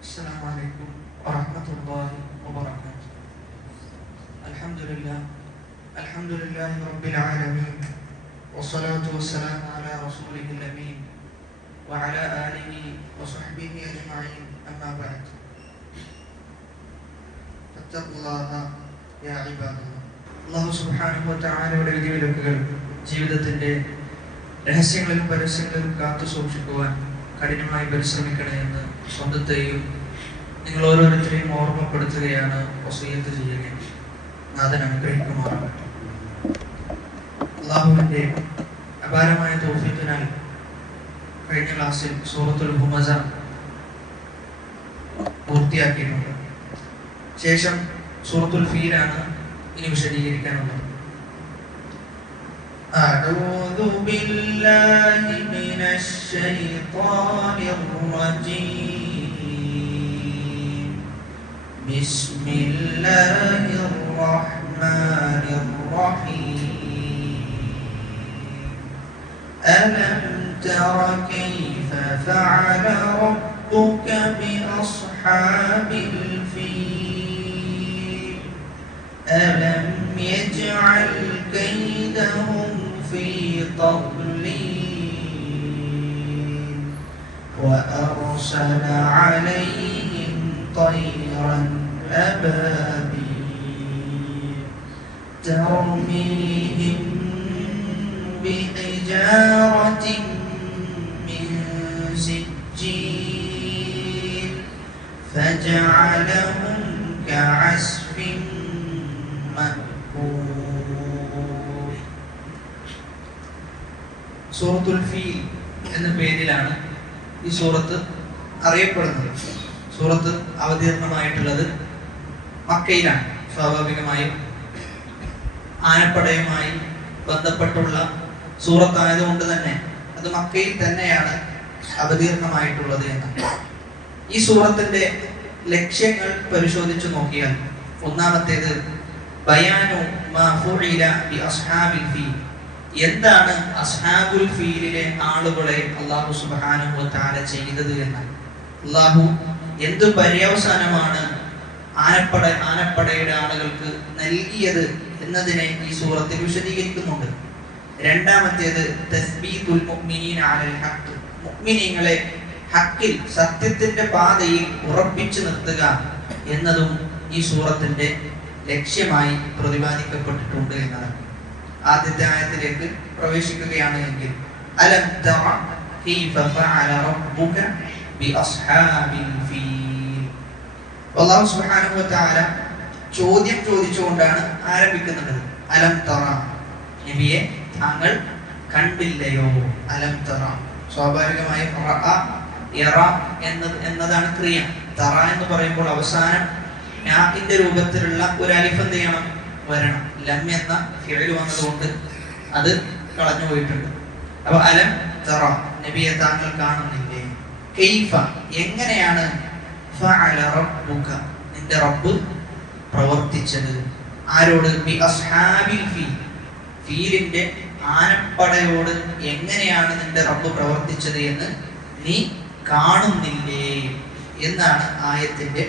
السلام عليكم ورحمة الله وبركاته. الحمد لله رب العالمين، والصلاة والسلام على رسوله الأمين وعلى آله وصحبه أجمعين. أما بعد، فاتقوا الله يا عباد الله. അല്ലാഹു സുബ്ഹാനഹു വ തആലയുടെ വിധിവിലക്കുകൾ ജീവിതത്തിന്റെ രഹസ്യങ്ങളിലും പരസ്യങ്ങളിലും കാത്തു സൂക്ഷിക്കുവാൻ കഠിനമായി പരിശ്രമിക്കണേ എന്ന് സ്വന്തത്തെയും നിങ്ങൾ ഓരോരുത്തരെയും ഓർമ്മപ്പെടുത്തുകയാണ് വസിയത്ത് ചെയ്യുക. നാഥൻ അനുഗ്രഹിക്കുമാറാകട്ടെ. അല്ലാഹുവിന്റെ അപാരമായ തൗഫീഖിനാൽ കഴിഞ്ഞ ക്ലാസ്സിൽ സൂറത്തുൽ ഹുമസ പൂർത്തിയാക്കിയിട്ടുണ്ട്. ശേഷം സൂറത്തുൽ ഫീലാണ് ഇനി വിശദീകരിക്കാനുള്ളത്. أعوذ بالله من الشيطان الرجيم. بسم الله الرحمن الرحيم. ألم تر كيف فعل ربك بأصحاب الفيل ألم يجعل كيدهم في تضليل وأرسل عليهم طيرا أبابيل ترميهم بحجارة من سجيل فجعلهم كعصف مأكول. സൂറത്തുൽ ഫീൽ എന്ന പേരിലാണ് ഈ സൂറത്ത് അറിയപ്പെടുന്നത്. സൂറത്ത് അവതീർണമായിട്ടുള്ളത് മക്കയിലാണ്. സ്വാഭാവികമായും ആനപ്പടയുമായി ബന്ധപ്പെട്ടുള്ള സൂറത്തായതുകൊണ്ട് തന്നെ അത് മക്കയിൽ തന്നെയാണ് അവതീർണമായിട്ടുള്ളത് എന്ന്. ഈ സൂറത്തിന്റെ ലക്ഷ്യങ്ങൾ പരിശോധിച്ചു നോക്കിയാൽ ഒന്നാമത്തേത് ബയാനു മാ ഫുഇല ബി അസ്ഹാബിൽ ഫീൽ. എന്താണ് അസ്ഹാബുൽ ഫീലിലെ ആളുകളെ അല്ലാഹു സുബ്ഹാനഹു വ തആല ചെയ്തത് എന്നാണ്. അല്ലാഹു എന്ത് പര്യവസാനമാണ് ആനപ്പടയുടെ ആളുകൾക്ക് നൽകിയത് എന്നതിനെ ഈ സൂറത്തിൽ വിശദീകരിക്കുന്നുണ്ട്. രണ്ടാമത്തേത് തസ്ബീതുൽ മുഅ്മിനീന അലൽ ഹഖ്. മുഅ്മിനീങ്ങളെ ഹക്കിൽ സത്യത്തിന്റെ പാതയിൽ ഉറപ്പിച്ചു നിർത്തുക എന്നതും ഈ സൂറത്തിന്റെ ലക്ഷ്യമായി പ്രതിപാദിക്കപ്പെട്ടിട്ടുണ്ട് എന്നതാണ്. ആദ്യത്തെ ആയത്തിലേക്ക് പ്രവേശിക്കുകയാണ് എങ്കിൽ അലം തറ കൈഫ ഫഅല റബ്ബുക ബി അസ്ഹാബിൽ ഫീൽ. അല്ലാഹു സുബ്ഹാനഹു വ തആല ചോദ്യം ചോദിച്ചുകൊണ്ടാണ് ആരംഭിക്കുന്നത്. അലം തറ, നബിയെ താങ്കൾ കണ്ടില്ലയോ? അലം തറ സ്വാഭാവികമായി എന്നതാണ് ക്രിയ. തറ എന്ന് പറയുമ്പോൾ അവസാനം യാഇന്റെ രൂപത്തിലുള്ള ഒരു അലിഫ് എന്ത് ചെയ്യണം? വരണം. ലം എന്ന ഫിഅൽ വന്നതുകൊണ്ട് അത് കളഞ്ഞു പോയിട്ടുണ്ട്. അപ്പൊ അലം തറ, നബിയെ താങ്കൾ കാണുന്നില്ലേ? കൈഫ എങ്ങനെയാണ്? ഫഅല റബ്ബുക നിന്റെ റബ്ബ് പ്രവർത്തിച്ചത്. ആരോട്? ബി അസ്ഹാബിൽ ഫീൽ, ഫീലിന്റെ ആനപ്പടയോട് എങ്ങനെയാണ് നിന്റെ റബ്ബ് പ്രവർത്തിച്ചത് എന്ന് നീ കാണുന്നില്ലേ എന്നാണ് ആയത്തിന്റെ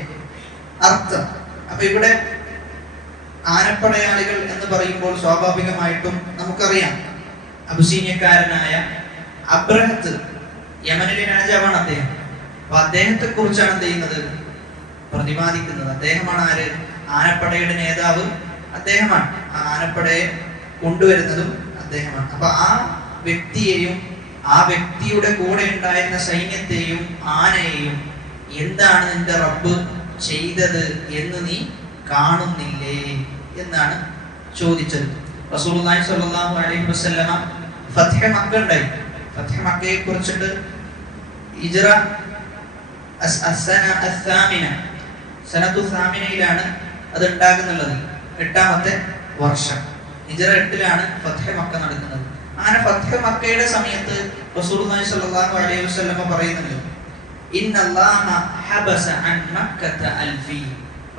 അർത്ഥം. അപ്പൊ ഇവിടെ ആനപ്പടയാളികൾ എന്ന് പറയുമ്പോൾ സ്വാഭാവികമായിട്ടും നമുക്കറിയാം അബുസീനിയക്കാരനായ അബ്രഹത്ത്, യമനിലെ രാജാവാണ് അദ്ദേഹം. അപ്പൊ അദ്ദേഹത്തെ കുറിച്ചാണ് എന്ത് ചെയ്യുന്നത്? പ്രതിപാദിക്കുന്നത്. അദ്ദേഹമാണ് ആര്? ആനപ്പടയുടെ നേതാവ് അദ്ദേഹമാണ്. ആ ആനപ്പടയെ കൊണ്ടുവരുന്നതും അദ്ദേഹമാണ്. അപ്പൊ ആ വ്യക്തിയെയും ആ വ്യക്തിയുടെ കൂടെ ഉണ്ടായിരുന്ന സൈന്യത്തെയും ആനയെയും എന്താണ് നിന്റെ റബ്ബ് ചെയ്തത് എന്ന് നീ കാണുന്നില്ലേ എന്നാണ് ചോദിച്ചത്. റസൂലുള്ളാഹി സ്വല്ലല്ലാഹു അലൈഹി വസല്ലമ ഫത്ഹ് മക്ക ഉണ്ടായി. ഫത്ഹ് മക്കയെ കുറിച്ചിട്ട് ഹിജ്റ സനത്തു സാമിനയിലാണ് അത് ഉണ്ടാകുന്നുള്ളത്. 8ാമത്തെ വർഷം ഹിജ്റ 8ലാണ് ഫത്ഹ് മക്ക നടക്കുന്നത്. അങ്ങനെ ഫത്ഹ് മക്കയുടെ സമയത്ത് റസൂലുള്ളാഹി സ്വല്ലല്ലാഹു അലൈഹി വസല്ലമ പറയുന്നുണ്ട്, ഇന്നല്ലാഹ ഹബസ അൻ മക്കത അൽഫി.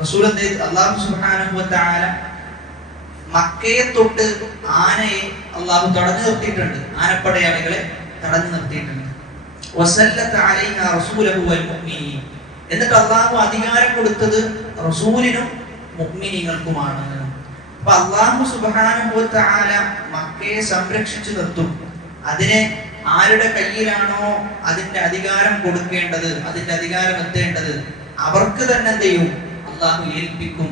റസൂലുള്ളാഹി അല്ലാഹു സുബ്ഹാനഹു വ തആല മക്കയെ തൊട്ട് ആനയെ അല്ലാഹു തടഞ്ഞു നിർത്തിയിട്ടുണ്ട്. ആനപ്പടയാളികളെ തടഞ്ഞു നിർത്തിയിട്ടുണ്ട്. വസല്ലത അലൈനാ റസൂലഹു വൽ മുഅ്മിനീൻ. എന്നിട്ട് അള്ളാഹു അധികാരം കൊടുത്തത് റസൂലിനും മുഅ്മിനീങ്ങൾക്കുമാണ്. അപ്പൊ അള്ളാഹു സുബ്ഹാനഹു വ തആല മക്കയെ സംരക്ഷിച്ചു നിർത്തും. അതിനെ ആരുടെ കയ്യിലാണോ അതിന്റെ അധികാരം കൊടുക്കേണ്ടത്, അതിന്റെ അധികാരം എത്തേണ്ടത്, അവർക്ക് തന്നെ എന്ത് ചെയ്യും? അള്ളാഹു ഏൽപ്പിക്കും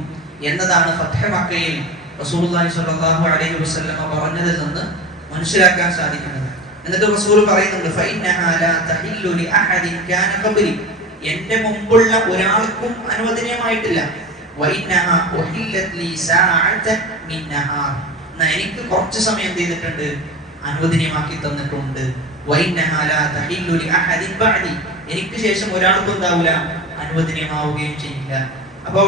എന്നതാണ് ഫത്ഹ് മക്കയിൽ റസൂലുള്ളാഹി സ്വല്ലല്ലാഹു അലൈഹി വസല്ലം പറഞ്ഞതിൽ നിന്ന് മനസ്സിലാക്കാൻ സാധിക്കുന്നത്. എന്നിട്ട് റസൂൽ പറയുന്നുണ്ട്, ഫഇന്നഹാ ലാ തഹില്ലു ലി അഹദിൻ കാന ഖബ്ലി, എന്റെ മുമ്പുള്ള ഒരാൾക്കും അനുവദനീയമായിട്ടില്ല. വഇന്നഹാ ഉഹില്ലത് ലി സഅഅതൻ മിൻ നഹാർ, എനിക്ക് കുറച്ച് സമയം എന്ത് ചെയ്തിട്ടുണ്ട്? അനുവദനീയമാക്കി തന്നിട്ടുണ്ട്. വഇന്നഹാ ലാ തഹില്ലു ലി അഹദിൻ ബഅദി, എനിക്ക് ശേഷം ഒരാൾക്കും എന്താവില്ല, അനുവദനീയമാവുകയും ചെയ്യില്ല. അപ്പൊ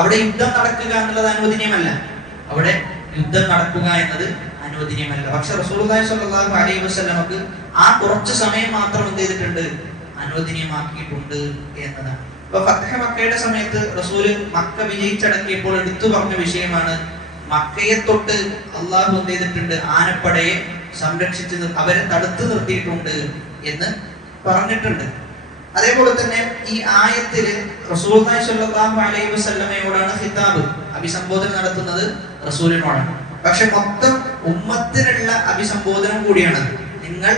അവിടെ യുദ്ധം നടക്കുക എന്നുള്ളത് അനുവദനീയമല്ല, അവിടെ യുദ്ധം നടക്കുക എന്നത് അനുവദനീയമല്ല. പക്ഷെ റസൂലുള്ളാഹി സ്വല്ലല്ലാഹു അലൈഹി വസല്ലമക്ക് ആ കുറച്ച് സമയം മാത്രം എന്ത് ചെയ്തിട്ടുണ്ട്? അനുവദനീയമാക്കിയിട്ടുണ്ട് എന്നതാണ്. അപ്പൊ ഫത്ഹ് മക്കയുടെ സമയത്ത് റസൂല് മക്ക വിജയിച്ചടക്കിയപ്പോൾ എടുത്തു പറഞ്ഞ വിഷയമാണ്, മക്കയെ തൊട്ട് അള്ളാഹു എന്ത് ചെയ്തിട്ടുണ്ട്? ആനപ്പടയെ സംരക്ഷിച്ച് അവരെ തടുത്തു നിർത്തിയിട്ടുണ്ട് എന്ന് പറഞ്ഞിട്ടുണ്ട്. അതേപോലെ തന്നെ ഈ ആയത്തില് റസൂലുള്ളാഹി സ്വല്ലല്ലാഹു അലൈഹി വസല്ലമയോടാണ് ഖിതാബ്, അഭിസംബോധന നടത്തുന്നത് റസൂലിനോടാണ്. പക്ഷെ മൊത്തം ഉമ്മത്തിനുള്ള അഭിസംബോധനം കൂടിയാണ്. നിങ്ങൾ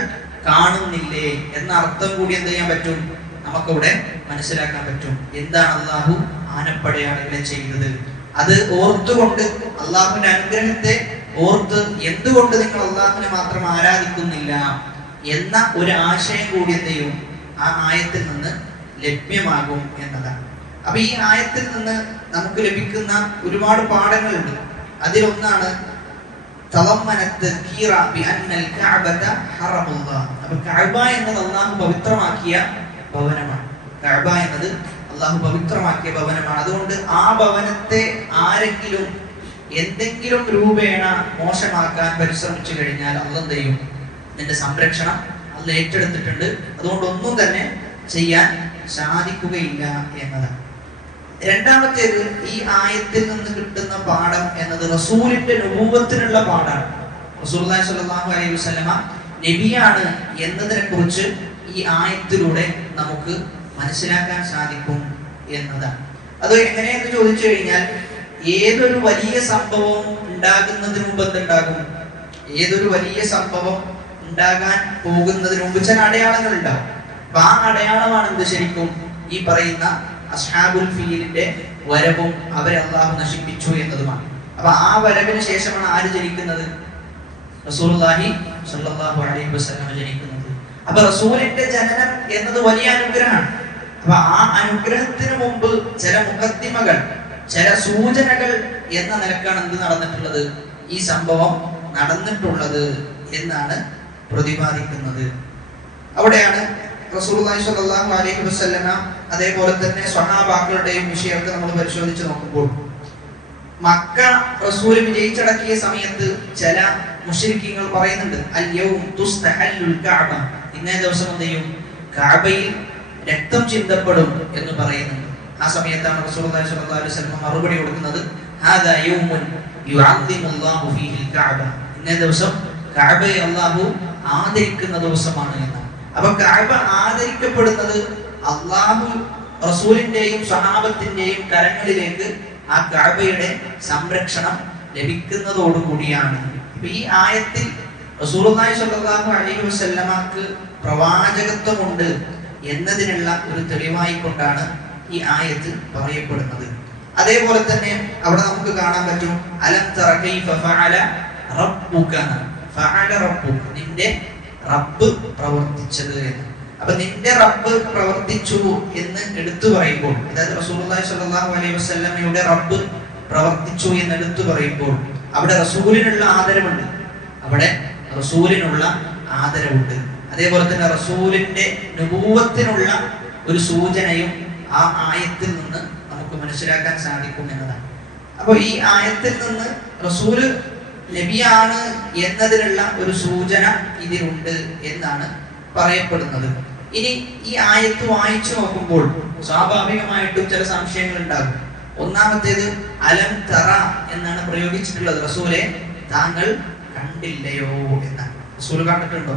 കാണുന്നില്ലേ എന്ന അർത്ഥം കൂടി എന്ത് ചെയ്യാൻ പറ്റും? നമുക്കിവിടെ മനസ്സിലാക്കാൻ പറ്റും. എന്താണ് അള്ളാഹു ആനപ്പടയാളികളെ ചെയ്തത്? അത് ഓർത്തുകൊണ്ട്, അള്ളാഹുവിന്റെ അനുഗ്രഹത്തെ ഓർത്ത് എന്തുകൊണ്ട് നിങ്ങൾ അള്ളാഹുവിനെ മാത്രം ആരാധിക്കുന്നില്ല എന്ന ഒരു ആശയം കൂടി എന്ത് ചെയ്യും? ആ ആയത്തിൽ നിന്ന് ലഭ്യമാകും എന്നതാണ്. അപ്പൊ ഈ ആയത്തിൽ നിന്ന് നമുക്ക് ലഭിക്കുന്ന ഒരുപാട് പാഠങ്ങളുണ്ട്. അതിലൊന്നാണ് കഅബ എന്നത് അള്ളാഹു പവിത്രമാക്കിയ ഭവനമാണ്. കഅബ എന്നത് അള്ളാഹു പവിത്രമാക്കിയ ഭവനമാണ്. അതുകൊണ്ട് ആ ഭവനത്തെ ആരെങ്കിലും എന്തെങ്കിലും രൂപേണ മോശമാക്കാൻ പരിശ്രമിച്ചു കഴിഞ്ഞാൽ അള്ളാഹു എന്ത് ചെയ്യും? നിന്റെ സംരക്ഷണം അള്ളാഹു ഏറ്റെടുത്തിട്ടുണ്ട്. അതുകൊണ്ട് ഒന്നും തന്നെ ചെയ്യാൻ സാധിക്കുകയില്ല എന്നതാണ്. രണ്ടാമത്തേത്, ഈ ആയത്തിൽ നിന്ന് കിട്ടുന്ന പാഠം എന്നത് റസൂലിന്റെ നുബുവത്തിനുള്ള പാഠമാണ്. റസൂലുള്ളാഹി സ്വല്ലല്ലാഹു അലൈഹി വസല്ലമ നബിയാണ് എന്നതിനെ കുറിച്ച് ഈ ആയത്തിലൂടെ നമുക്ക് മനസ്സിലാക്കാൻ സാധിക്കും എന്നതാണ്. അത് എങ്ങനെയെന്ന് ചോദിച്ചു കഴിഞ്ഞാൽ, ഏതൊരു വലിയ സംഭവം ഉണ്ടാകുന്നതിന് മുമ്പ് എന്തുണ്ടാകും? ഏതൊരു വലിയ സംഭവം ഉണ്ടാകാൻ പോകുന്നതിന് മുമ്പ് ചില അടയാളങ്ങൾ ഉണ്ടാവും. അപ്പൊ ആ അടയാളമാണ് എന്ത്? ശരിക്കും ഈ പറയുന്ന അസ്ഹാബുൽ ഫീലിന്റെ വരവും അവരെ അള്ളാഹു നശിപ്പിച്ചു എന്നതുമാണ്. അപ്പൊ ആ വരവിന് ശേഷമാണ് ആര് ജനിക്കുന്നത്? റസൂലുള്ളാഹി സ്വല്ലല്ലാഹു അലൈഹി വസല്ലം ജനിക്കുന്നത്. അപ്പൊ റസൂലിന്റെ ജനനം എന്നത് വലിയ അനുഗ്രഹമാണ്. അപ്പൊ ആ അനുഗ്രഹത്തിന് മുമ്പ് ചില മുഖദ്ദിമകൾ, ചില സൂചനകൾ എന്ന നിലക്കാണ് എന്ത് നടന്നിട്ടുള്ളത്? ഈ സംഭവം നടന്നിട്ടുള്ളത് എന്നാണ് പ്രതിപാദിക്കുന്നത്. അവിടെയാണ് റസൂലുള്ളാഹി സ്വല്ലല്ലാഹു അലൈഹി വസല്ലമ അതേപോലെ തന്നെ സ്വഹാബാക്കളുടെയും വിഷയമൊക്കെ നമ്മൾ പരിശോധിച്ച് നോക്കുമ്പോൾ, മക്ക റസൂൽ വിജയിച്ചടക്കിയ സമയത്ത് ചില മുശ്രിക്കീങ്ങൾ പറയുന്നുണ്ട്, അൽയൗം തുസ്തഹല്ലുൽ കഅബ, ഇന്നേ ദിവസം എന്ത് ചെയ്യും? കഅബയിൽ രക്തം ചിന്തപ്പെടും എന്ന് പറയുന്നുണ്ട്. ആ സമയത്താണ് റസൂലുള്ളാഹി സ്വല്ലല്ലാഹു അലൈഹി വസല്ലം മറുപടി കൊടുക്കുന്നത്, ഹാദാ യൗമുൻ യുഅദ്ദിമുല്ലാഹു ഫീഹിൽ കഅബ, ഇന്നേ ദിവസം കഅബയെ അല്ലാഹു ആദരിക്കുന്ന ദിവസമാണ് എന്നാണ്. അപ്പൊ കഅബ ആദരിക്കപ്പെടുന്നത് അല്ലാഹു റസൂലിന്റെയും സ്വഹാബത്തിന്റെയും കരങ്ങളിലേക്ക് ആ കഅബയുടെ സംരക്ഷണം ലഭിക്കുന്നതോടുകൂടിയാണ്. ഈ ആയത്തിൽ റസൂലുള്ളാഹി സ്വല്ലല്ലാഹു അലൈഹി വസല്ലമക്ക് പ്രവാചകത്വമുണ്ട് എന്നതിനുള്ള ഒരു തെളിവായി കൊണ്ടാണ് ഈ ആയത്ത് പറയപ്പെടുന്നത്. അതേപോലെ തന്നെ അവിടെ നമുക്ക് കാണാൻ പറ്റും, അലം തറ കൈഫ ഫഅല റബ്ബുക, ഫഅല റബ്ബുക, നിന്റെ റബ്ബ് പ്രവർത്തിച്ചത് എന്ന്. അപ്പൊ നിന്റെ റബ്ബ് പ്രവർത്തിച്ചു എന്ന് എടുത്തു പറയുമ്പോൾ, അതായത് റസൂലുള്ളാഹി സ്വല്ലല്ലാഹു അലൈഹി വസല്ലമയുടെ റബ്ബ് പ്രവർത്തിച്ചു എന്ന് എടുത്തു പറയുമ്പോൾ അവിടെ റസൂലിനുള്ള ആദരവുണ്ട്. അവിടെ റസൂലിനുള്ള ആദരവുണ്ട്. അതേപോലെ തന്നെ റസൂലിന്റെ നുബുവത്തിനുള്ള ഒരു സൂചനയും ആ ആയത്തിൽ നിന്ന് നമുക്ക് മനസ്സിലാക്കാൻ സാധിക്കും എന്നതാണ്. അപ്പൊ ഈ ആയത്തിൽ നിന്ന് റസൂല് നബിയാണ് എന്നതിനുള്ള ഒരു സൂചന ഇതിലുണ്ട് എന്നാണ് പറയപ്പെടുന്നത്. ഇനി ഈ ആയത്ത് വായിച്ചു നോക്കുമ്പോൾ സ്വാഭാവികമായിട്ടും ചില സംശയങ്ങൾ ഉണ്ടാകും. ഒന്നാമത്തേത്, അലം തറ എന്നാണ് പ്രയോഗിച്ചിട്ടുള്ളത്. റസൂലെ, താങ്കൾ കണ്ടില്ലയോ എന്നാണ്. റസൂല് കണ്ടിട്ടുണ്ടോ?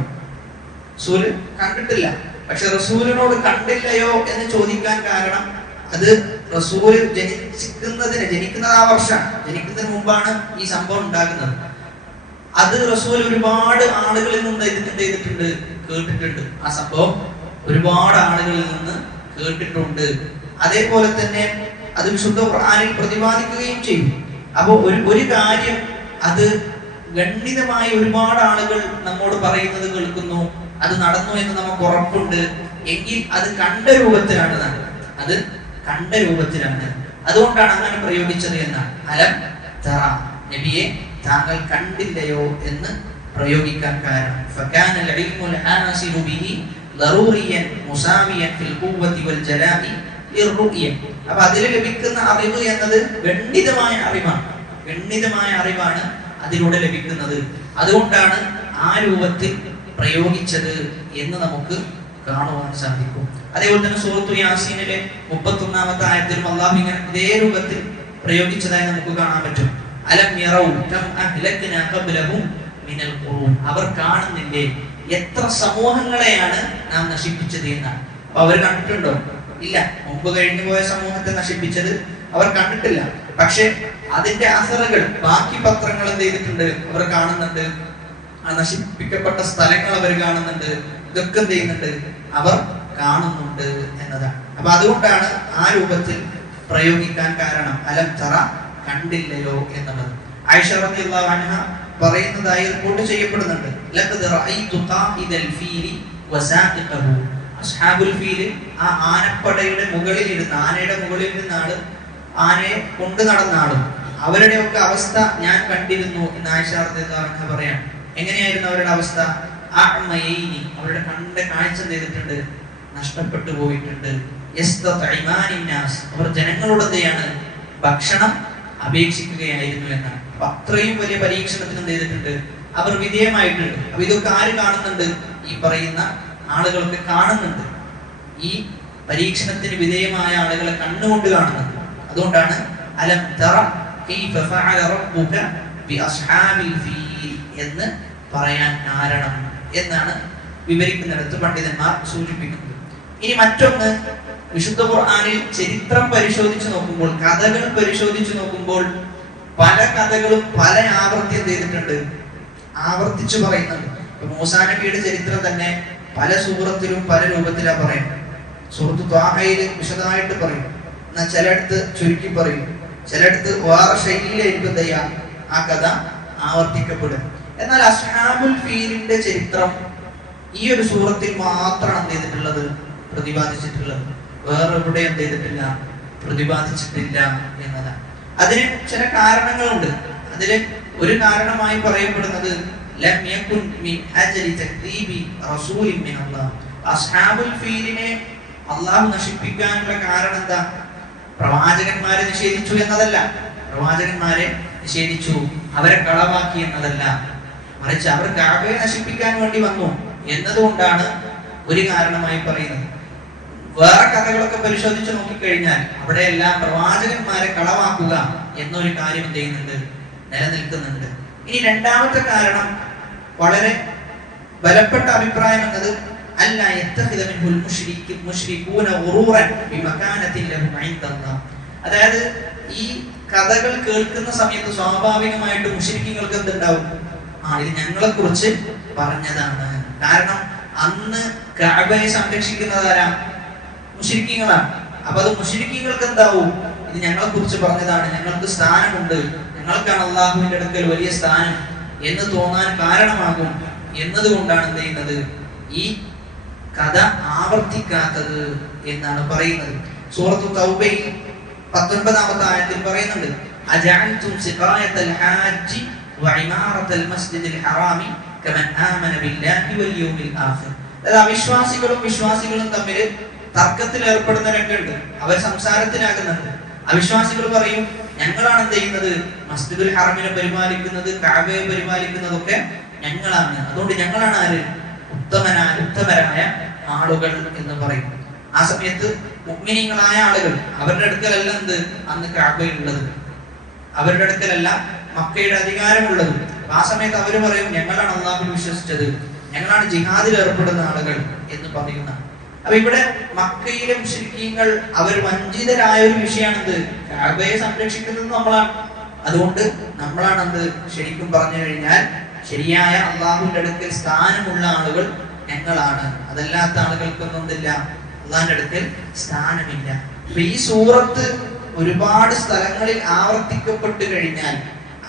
റസൂല് കണ്ടിട്ടില്ല. പക്ഷെ റസൂലിനോട് കണ്ടില്ലയോ എന്ന് ചോദിക്കാൻ കാരണം അത് റസൂല് ജനിക്കുന്നത് ആ വർഷമാണ്, ജനിക്കുന്നതിന് മുമ്പാണ് ഈ സംഭവം ഉണ്ടാകുന്നത്. അത് റസൂൽ ഒരുപാട് ആളുകളിൽ നിന്ന് എന്ത് ചെയ്തിട്ടുണ്ട്, കേട്ടിട്ടുണ്ട്. ആ സംഭവം ഒരുപാട് ആളുകളിൽ നിന്ന് കേട്ടിട്ടുണ്ട്. അതേപോലെ തന്നെ അത് വിശുദ്ധ ഖുർആനിൽ പ്രതിപാദിക്കുകയും ചെയ്യും. അപ്പൊ ഒരു കാര്യം അത് ഗണ്ഡിതമായി ഒരുപാട് ആളുകൾ നമ്മോട് പറയുന്നത് കേൾക്കുന്നു, അത് നടന്നു എന്ന് നമുക്ക് ഉറപ്പുണ്ട് എങ്കിൽ അത് കണ്ട രൂപത്തിലാണ്, അത് കണ്ട രൂപത്തിലാണ്. അതുകൊണ്ടാണ് അങ്ങനെ പ്രയോഗിച്ചത് എന്നാണ്. അലം തറ, നബിയെ താങ്കൾ കണ്ടില്ലയോ എന്ന് പ്രയോഗിക്കാൻ കാരണം. ഫകാനൽ ഇൽമുൽ ഹാസിലു ബിഹി ദറൂറിയൻ മുസാവിയൻ ഫിൽ ഖുവ്വതി വൽ ജലാലി ലിർറുയ. അപ്പോൾ അതിൽ ലഭിക്കുന്ന അറിവ് എന്നത് ഗണ്ഡിതമായ അറിവാണ്, ഗണ്ഡിതമായ അറിവാണ് അതിലൂടെ ലഭിക്കുന്നത്. അതുകൊണ്ടാണ് ആ രൂപത്തിൽ പ്രയോഗിച്ചത് എന്ന് നമുക്ക് കാണുവാൻ സാധിക്കും. അതേപോലെ തന്നെ സൂറത്തു യാസീനിലെ 31-ാമത്തെ ആയത്തിലും അല്ലാഹു ഇങ്ങനെ ഇതേ രൂപത്തിൽ പ്രയോഗിച്ചതായി നമുക്ക് കാണാൻ പറ്റും. അലം യറൗ കം അഹ്ലക്നാ ഖബ്ലഹും മിനൽ ഖുറൂൻ. അവർ കാണുന്നില്ലേ എത്ര സമൂഹങ്ങളെയാണ് നാം നശിപ്പിച്ചത് എന്നാണ്. അപ്പൊ അവർ കണ്ടിട്ടുണ്ടോ? ഇല്ല. മുമ്പ് കഴിഞ്ഞു പോയ സമൂഹത്തെ നശിപ്പിച്ചത് അവർ കണ്ടിട്ടില്ല. പക്ഷെ അതിന്റെ അസറുകൾ, ബാക്കി പത്രങ്ങൾ എന്ത് ചെയ്തിട്ടുണ്ട്, അവർ കാണുന്നുണ്ട്. ആ നശിപ്പിക്കപ്പെട്ട സ്ഥലങ്ങൾ അവർ കാണുന്നുണ്ട്. ഇതൊക്കെ എന്ത് ചെയ്യുന്നുണ്ട്, അവർ കാണുന്നുണ്ട് എന്നതാണ്. അപ്പൊ അതുകൊണ്ടാണ് ആ രൂപത്തിൽ പ്രയോഗിക്കാൻ കാരണം. അലം തറ, കണ്ടില്ലയോ എന്നുള്ളത്. ആയിഷ റളിയല്ലാഹു അൻഹ പറയുന്നതായി റിപ്പോർട്ട് ചെയ്യപ്പെടുന്നുണ്ട്. ലഖദ് റഅയ്തു ഖാഇദൽ ഫീലി വസാഖിഖഹു. അസ്ഹാബുൽ ഫീൽ, ആ ആനപ്പടയുടെ മുകളിൽ ഇരുന്ന, ആനയുടെ മുകളിൽ നിന്നാണ് ആനയെ കൊണ്ടു നടന്ന ആളും അവരുടെ ഒക്കെ അവസ്ഥ ഞാൻ കണ്ടിരുന്നു എന്ന് ആയിഷ റളിയല്ലാഹു അൻഹ പറയാം. എങ്ങനെയായിരുന്നു അവരുടെ അവസ്ഥ? അഅ്മയൈനി, അവരുടെ കണ്ട കാഴ്ച ചെയ്തിട്ടുണ്ട്, നഷ്ടപ്പെട്ടു പോയിട്ടുണ്ട്. യസ്തതഇമാനിന്നാസ്, അവർ ജനങ്ങളോട് എന്തെയാണ്, ഭക്ഷണം അപേക്ഷിക്കുകയായിരുന്നു എന്നാണ്. അപ്പൊ അത്രയും വലിയ പരീക്ഷണത്തിന് എന്ത് ചെയ്തിട്ടുണ്ട്, അവർ വിധേയമായിട്ടുണ്ട്. അപ്പൊ ഇതൊക്കെ ആര് കാണുന്നുണ്ട്? ഈ പറയുന്ന ആളുകളൊക്കെ കാണുന്നുണ്ട്. ഈ പരീക്ഷണത്തിന് വിധേയമായ ആളുകളെ കണ്ണുകൊണ്ട് കാണുന്നുണ്ട്. അതുകൊണ്ടാണ് അലം തറ കൈഫ ഫഅല റബ്ബുക ബി അസ്ഹാബിൽ ഫീൽ എന്ന് പറയാൻ കാരണം എന്നാണ് വിവരിക്കുന്നിടത്ത് പണ്ഡിതന്മാർ സൂചിപ്പിക്കുന്നത്. ഇനി മറ്റൊന്ന്, വിശുദ്ധ ഖുർആനിൽ ചരിത്രം പരിശോധിച്ച് നോക്കുമ്പോൾ, കഥകൾ പരിശോധിച്ച് നോക്കുമ്പോൾ പല കഥകളും പല ആവർത്തി ചെയ്തിട്ടുണ്ട്, ആവർത്തിച്ചു പറയുന്നുണ്ട്. ഇപ്പൊ മൂസാ നബിയുടെ ചരിത്രം തന്നെ പല സൂറത്തിലും പല രൂപത്തിലാണ് പറയുന്നത്. സൂറത്ത് ത്വാഹയിൽ വിശദമായിട്ട് പറയും, എന്നാൽ ചിലയിടത്ത് ചുരുക്കി പറയും, ചിലയിടത്ത് വേറെ ശൈലിയിലായിരിക്കും ദയ്യ ആ കഥ ആവർത്തിക്കപ്പെടും. എന്നാൽ അസ്ഹാബുൽ ഫീലിന്റെ ചരിത്രം ഈ ഒരു സൂറത്തിൽ മാത്രമാണ് എന്ത് ചെയ്തിട്ടുള്ളത്, പ്രതിപാദിച്ചിട്ടുള്ളത്. വേറെ എവിടെ എന്ത് ചെയ്തിട്ടില്ല, പ്രതിപാദിച്ചിട്ടില്ല എന്നതാണ്. അതിന് ചില കാരണങ്ങളുണ്ട്. അതില് ഒരു കാരണമായി പറയപ്പെടുന്നത് ലം യകുൻ മിൻ അജ്ലി തക്ദീബി റസൂലിൻ മിൻ അല്ലാഹ്. അസ്ഹാബുൽ ഫീലിനെ അല്ലാഹു നശിപ്പിക്കാനുള്ള കാരണം എന്താ? പ്രവാചകന്മാരെ നിഷേധിച്ചു എന്നതല്ല, പ്രവാചകന്മാരെ നിഷേധിച്ചു, അവരെ കളവാക്കി എന്നതല്ല, മറിച്ച് അവർ കഅബയെ നശിപ്പിക്കാൻ വേണ്ടി വന്നു എന്നതുകൊണ്ടാണ് ഒരു കാരണമായി പറയുന്നത്. വേറെ കഥകളൊക്കെ പരിശോധിച്ച് നോക്കിക്കഴിഞ്ഞാൽ അവിടെയെല്ലാം പ്രവാചകന്മാരെ കളവാക്കുക എന്നൊരു കാര്യം എന്ത് ചെയ്യുന്നുണ്ട്, നിലനിൽക്കുന്നുണ്ട്. ഇനി രണ്ടാമത്തെ കാരണം, വളരെ ബലപ്പെട്ട അഭിപ്രായം എന്നത് അല്ല യത്തഖിദ മിൻഹുൽ മുശ്രികൂന ഗുറൂറൻ ബിമകാനത്തിൻ ലഹും ഇൻദല്ലാഹ്. അതായത് ഈ കഥകൾ കേൾക്കുന്ന സമയത്ത് സ്വാഭാവികമായിട്ട് മുശ്രിക്കീങ്ങൾക്ക് എന്തുണ്ടാവും, ഇത് ഞങ്ങളെ കുറിച്ച് പറഞ്ഞതാണ്. കാരണം അന്ന് കഅബയെ സംരക്ഷിക്കുന്നതാരാ? മുശ്രിക്കീങ്ങളാണ്. അപ്പൊ അത് മുശ്രിക്കീങ്ങൾക്ക് എന്താവും, ഇത് ഞങ്ങളെ കുറിച്ച് പറഞ്ഞതാണ്, ഞങ്ങൾക്ക് സ്ഥാനമുണ്ട്, ഞങ്ങൾക്കാണ് അള്ളാഹുവിന്റെ അടുക്കൽ വലിയ സ്ഥാനം എന്ന് തോന്നാൻ കാരണമാകും എന്നതുകൊണ്ടാണ് എന്ത് ചെയ്യുന്നത്, ഈ കഥ ആവർത്തിക്കാത്തത് എന്നാണ് പറയുന്നത്. സൂറത്തു തൗബയിൽ 19-ാമത്തെ ആയത്തിൽ പറയുന്നുണ്ട്, അജഅൽതും സിഖായത്തൽ ഹാജ്ജി വഇമാറത്തൽ മസ്ജിദിൽ ഹറാമി കമൻ ആമന ബില്ലാഹി വൽ യൗമിൽ ആഖിർ. അതായത് അവിശ്വാസികളും വിശ്വാസികളും തമ്മിൽ തർക്കത്തിൽ ഏർപ്പെടുന്ന രംഗമുണ്ട്, അവർ സംസാരത്തിലാകുന്നുണ്ട്. അവിശ്വാസികൾ പറയും, ഞങ്ങളാണ് എന്ത് ചെയ്യുന്നത്, മസ്ജിദുൽ ഹറമിനെ പരിപാലിക്കുന്നത്, കഅബയെ പരിപാലിക്കുന്നതൊക്കെ ഞങ്ങളാണ്, അതുകൊണ്ട് ഞങ്ങളാണ് ആര്, ഉത്തമരായ ആളുകൾ എന്ന് പറയും. ആ സമയത്ത് മുഅ്മിനീങ്ങളായ ആളുകൾ, അവരുടെ അടുക്കലല്ല എന്ത് അന്ന് കഅബയുള്ളത്, അവരുടെ അടുക്കലല്ല മക്കയുടെ അധികാരമുള്ളത്. ആ സമയത്ത് അവർ പറയും, ഞങ്ങളാണ് അള്ളാഹുവിൽ വിശ്വസിച്ചത്, ഞങ്ങളാണ് ജിഹാദിൽ ഏർപ്പെടുന്ന ആളുകൾ എന്ന് പറയുന്ന. അപ്പൊ ഇവിടെ മക്കയിലെ മുശ്രിക്കീങ്ങൾ അവർ വഞ്ചിതരായ ഒരു വിഷയമാണെന്ത്, കഅബയെ സംരക്ഷിക്കുന്നത് നമ്മളാണ്. അതുകൊണ്ട് നമ്മളാണ് എന്ത് ശരിക്കും പറഞ്ഞു കഴിഞ്ഞാൽ ശരിയായ അള്ളാഹുവിന്റെ അടുക്കൽ സ്ഥാനമുള്ള ആളുകൾ ഞങ്ങളാണ്. അതല്ലാത്ത ആളുകൾക്കൊന്നും എന്തില്ല, അള്ളാഹിന്റെ അടുക്കൽ സ്ഥാനമില്ല. അപ്പൊ ഈ സൂറത്ത് ഒരുപാട് സ്ഥലങ്ങളിൽ ആവർത്തിക്കപ്പെട്ട് കഴിഞ്ഞാൽ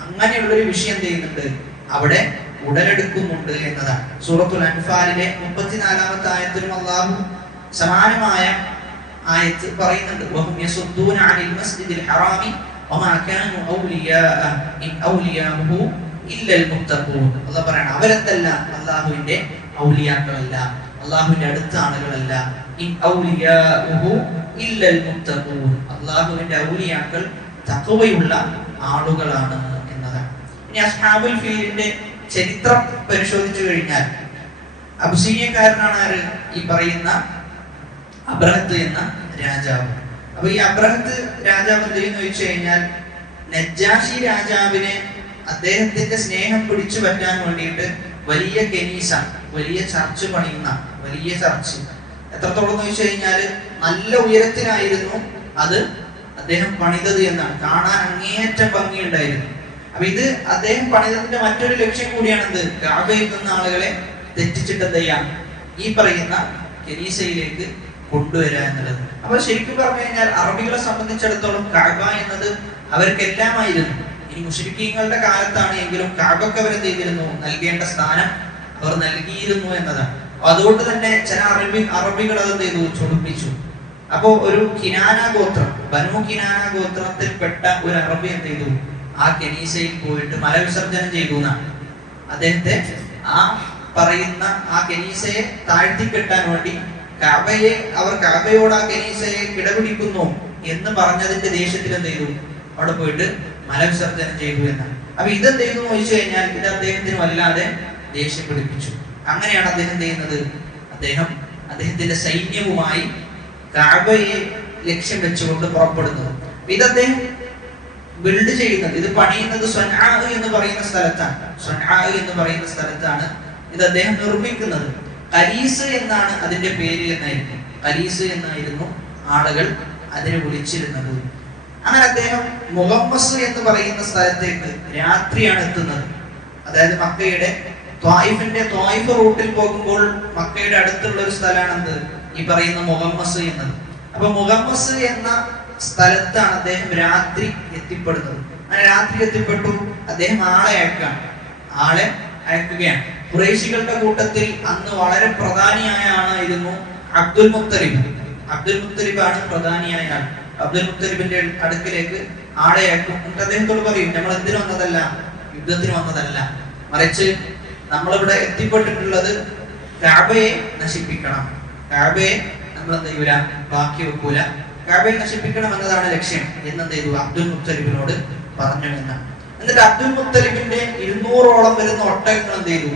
അങ്ങനെയുള്ളൊരു വിഷയം ചെയ്യുന്നുണ്ട്, അവിടെ ഉടലെടുക്കുന്നുണ്ട് എന്നതാണ്. സൂറത്തുൽ അൻഫാലിലെ 34-ാമത്തെ ആയത്തിലും അള്ളാഹു സമാനമായ ആയത്ത് പറയുന്നുണ്ട്. വഹും യസുദ്ദൂന അനിൽ മസ്ജിദിൽ ഹറാമി വമാ കാനൂ ഔലിയാഅ ഇൻ ഔലിയാഉഹു ഇല്ലൽ മുത്തഖൂൻ. അല്ലാഹു പറയാണ്, അവരെന്തല്ല അല്ലാഹുവിന്റെ ഔലിയാക്കളല്ല, അല്ലാഹുവിന്റെ അടുത്ത ആളുകളല്ല. ഇൻ ഔലിയാഉഹു ഇല്ലൽ മുത്തഖൂൻ, അല്ലാഹുവിന്റെ ഔലിയാക്കൾ തഖ്വയുള്ള ആളുകളാണ് എന്നതാണ്. ഇനി അസ്ഹാബുൽ ഫീലിന്റെ ചരിത്രം പരിശോധിച്ചു കഴിഞ്ഞാൽ അബ്സീനിയക്കാരനാണ് ആര്, ഈ പറയുന്ന അബ്രഹത്ത് എന്ന രാജാവ്. അപ്പൊ ഈ അബ്രഹത്ത് രാജാവ് എന്ത് ചെയ്യുന്നു ചോദിച്ചു കഴിഞ്ഞാൽ, നജ്ജാശി രാജാവിനെ അദ്ദേഹത്തിന്റെ സ്നേഹം പിടിച്ചു പറ്റാൻ വേണ്ടിയിട്ട് വലിയ കെനീസ, വലിയ ചർച്ച് പണിയുന്ന വലിയ ചർച്ച്. എത്രത്തോളം എന്ന് ചോദിച്ചു കഴിഞ്ഞാൽ നല്ല ഉയരത്തിലായിരുന്നു അത് അദ്ദേഹം പണിതത് എന്നാണ്. കാണാൻ അങ്ങേയറ്റം ഭംഗിയുണ്ടായിരുന്നു. അപ്പൊ ഇത് അദ്ദേഹം പണിതതിന്റെ മറ്റൊരു ലക്ഷ്യം കൂടിയാണെന്ത്, കഅബയിൽ നിന്ന് ആളുകളെ തെറ്റിച്ചിട്ട് എന്ത് ചെയ്യാം, ഈ പറയുന്ന കെനീസയിലേക്ക് കൊണ്ടുവരിക എന്നുള്ളത്. അപ്പൊ ശരിക്കും പറഞ്ഞു കഴിഞ്ഞാൽ അറബികളെ സംബന്ധിച്ചിടത്തോളം കഅബ എന്നത് അവർക്കെല്ലാമായിരുന്നു. ഇനി മുശ്രിക്കീങ്ങളുടെ കാലത്താണ് എങ്കിലും കഅബക്ക് അവരെന്ത് ചെയ്തിരുന്നു, നൽകേണ്ട സ്ഥാനം അവർ നൽകിയിരുന്നു എന്നതാണ്. അതുകൊണ്ട് തന്നെ ചില അറബികൾ അതെന്ത് ചെയ്തു, ചൊടിപ്പിച്ചു. അപ്പോ ഒരു കിനാന ഗോത്രം, ബനു കിനാന ഗോത്രത്തിൽപ്പെട്ട ഒരു അറബി എന്ത് ചെയ്തു, ആ കെനീസയിൽ പോയിട്ട് മലവിസർജനം ചെയ്തു എന്നാണ്. അദ്ദേഹത്തെ ആ പറയുന്ന ആ കെനീസയെ താഴ്ത്തിക്കെട്ടാൻ വേണ്ടി കഅബയെ അവർ കഅബയോട് ആ കെനീസയെ കിടപിടിക്കുന്നു എന്ന് പറഞ്ഞതിന്റെ ദേഷ്യത്തിൽ എന്ത് ചെയ്തു, അവിടെ പോയിട്ട് മലവിസർജനം ചെയ്തു എന്നാണ്. അപ്പൊ ഇതെന്ത് ചെയ്തു എന്ന് ചോദിച്ചു കഴിഞ്ഞാൽ ഇത് അദ്ദേഹത്തിന് വല്ലാതെ ദേഷ്യം പിടിപ്പിച്ചു. അങ്ങനെയാണ് അദ്ദേഹം ചെയ്യുന്നത്, അദ്ദേഹത്തിന്റെ സൈന്യവുമായി കഅബയെ ലക്ഷ്യം വെച്ചുകൊണ്ട് പുറപ്പെടുന്നത്. ഇത് അദ്ദേഹം ബിൽഡ് ചെയ്യുന്നത്, ഇത് പണിയുന്നത് സ്വൻആ എന്ന് പറയുന്ന സ്ഥലത്താണ്. സ്വൻആ എന്ന് പറയുന്ന സ്ഥലത്താണ് ഇത് അദ്ദേഹം നിർമ്മിക്കുന്നത്. ഖലീസ് എന്നാണ് അതിന്റെ പേര് എന്നായിരുന്നു. ഖലീസ് എന്നായിരുന്നു ആളുകൾ അതിനെ വിളിച്ചിരുന്നത്. അങ്ങനെ അദ്ദേഹം മുഹമ്മസ് എന്ന് പറയുന്ന സ്ഥലത്തേക്ക് രാത്രിയാണ് എത്തുന്നത്. അതായത് മക്കയുടെ ത്വായിഫ് റൂട്ടിൽ പോകുമ്പോൾ മക്കയുടെ അടുത്തുള്ള ഒരു സ്ഥലമാണെന്ത്, ഈ പറയുന്ന മുഹമ്മസ് എന്നത്. അപ്പൊ മുഹമ്മസ് എന്ന സ്ഥലത്താണ് അദ്ദേഹം രാത്രി എത്തിപ്പെടുന്നത്. അങ്ങനെ രാത്രി എത്തിപ്പെട്ടു. അദ്ദേഹം ആളെ അയക്കുകയാണ്. ഖുറൈശികളുടെ കൂട്ടത്തിൽ അന്ന് വളരെ പ്രധാനിയായ ആളായിരുന്നു അബ്ദുൽ മുത്തലിബ്. അബ്ദുൽ മുത്തലിബാണ് പ്രധാനിയായ ആൾ. അബ്ദുൽ മുത്തലിബിന്റെ അടുക്കിലേക്ക് ആളെ അയക്കും. എന്നിട്ട് അദ്ദേഹത്തോട് പറയും, നമ്മൾ എന്തിനു വന്നതല്ല, യുദ്ധത്തിന് വന്നതല്ല, മറിച്ച് നമ്മളിവിടെ എത്തിപ്പെട്ടിട്ടുള്ളത് കഅബയെ നശിപ്പിക്കണം. കഅബയെ നമ്മൾ എന്ത് ചെയ്യൂല, ബാക്കി വെക്കൂല, കഅബയെ നശിപ്പിക്കണം എന്നതാണ് ലക്ഷ്യം എന്തെന്ത് ചെയ്തു, അബ്ദുൽ മുത്തലിബിനോട് പറഞ്ഞു എന്നാണ്. എന്നിട്ട് അബ്ദുൽ മുത്തലിബിന്റെ 200ഓളം വരുന്ന ഒട്ടകങ്ങൾ എന്ത് ചെയ്തു,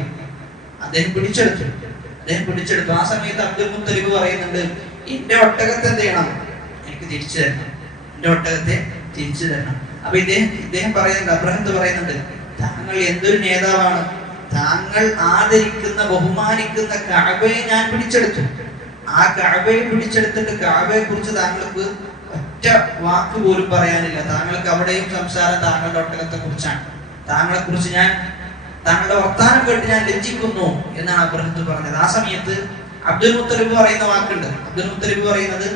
അദ്ദേഹം പിടിച്ചെടുത്തു. ആ സമയത്ത് അബ്ദുൽ മുത്തലിബ് പറയുന്നുണ്ട്, എന്റെ ഒട്ടകത്തെ എന്ത് ചെയ്യണം, എനിക്ക് തിരിച്ചു തരണം, എന്റെ ഒട്ടകത്തെ തിരിച്ചു തരണം. അപ്പൊ ഇദ്ദേഹം പറയുന്നുണ്ട്, അബ്രഹത്ത് പറയുന്നുണ്ട്, താങ്കൾ എന്തൊരു നേതാവാണ്, താങ്കൾ ആദരിക്കുന്ന ബഹുമാനിക്കുന്ന കഅബയെ ഞാൻ പിടിച്ചെടുത്തു. ആ കഅബയെ പിടിച്ചെടുത്തിട്ട് കഅബയെ കുറിച്ച് താങ്കൾക്ക് ഒറ്റ വാക്ക് പോലും പറയാനില്ല. താങ്കൾക്ക് അവിടെയും സംസാരം താങ്കളുടെ ഒട്ടകത്തെ കുറിച്ചാണ്. താങ്കളെ കുറിച്ച് താങ്കളുടെ വർത്താനം കേട്ട് ഞാൻ ലജ്ജിക്കുന്നു എന്നാണ് അബ്രഹത്ത് പറഞ്ഞത്. ആ സമയത്ത് അബ്ദുൽ മുത്തലിബ് പറയുന്ന വാക്കുണ്ട്. അബ്ദുൽ മുത്തലിബ് പറയുന്നത്,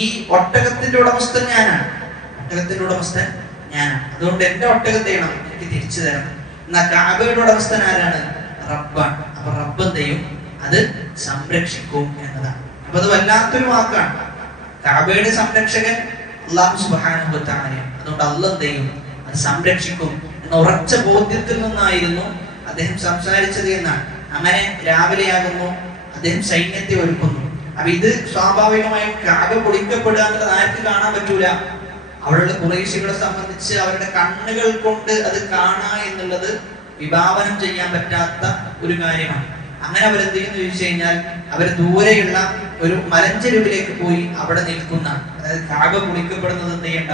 ഈ ഒട്ടകത്തിന്റെ ഉടമസ്ഥൻ ഞാനാണ്, അതുകൊണ്ട് എന്റെ ഒട്ടകത്തെ എനിക്ക് തിരിച്ചു തരണം. എന്നാ കഅബയുടെ ഉടമസ്ഥൻ ആരാണ്, റബ്ബാണ്. അപ്പൊ റബ്ബ് എന്ത് ചെയ്യും, അത് സംരക്ഷിക്കും എന്നതാണ്. അപ്പൊ അത് വല്ലാത്തൊരു വാക്കാണ്. കഅബയുടെ സംരക്ഷകൻ അല്ലാഹു സുബ്ഹാനഹു വ തആലയാണ്. അതുകൊണ്ട് അല്ലാഹ് എന്ത് ചെയ്യും, അത് സംരക്ഷിക്കും എന്ന ഉറച്ച ബോധ്യത്തിൽ നിന്നായിരുന്നു അദ്ദേഹം സംസാരിച്ചത് എന്നാണ്. അങ്ങനെ രാവിലെയാകുന്നു, അദ്ദേഹം സൈന്യത്തെ ഒരുക്കുന്നു. അപ്പൊ ഇത് സ്വാഭാവികമായും കഅബ പൊളിക്കപ്പെടുക എന്നുള്ളത് ആർക്ക് കാണാൻ പറ്റൂല, അവിടെയുള്ള ഖുറൈശികളെ സംബന്ധിച്ച് അവരുടെ കണ്ണുകൾ കൊണ്ട് അത് കാണുക എന്നുള്ളത് വിഭാവനം ചെയ്യാൻ പറ്റാത്ത ഒരു കാര്യമാണ്. അങ്ങനെ അവരെന്ത് ചെയ്യുന്നു ചോദിച്ചു കഴിഞ്ഞാൽ, അവർ ദൂരെയുള്ള ഒരു മലഞ്ചെരുവിലേക്ക് പോയി അവിടെ നിൽക്കുന്ന, അതായത് കഅബ പൊളിക്കപ്പെടുന്നത് എന്ത് ചെയ്യണ്ട,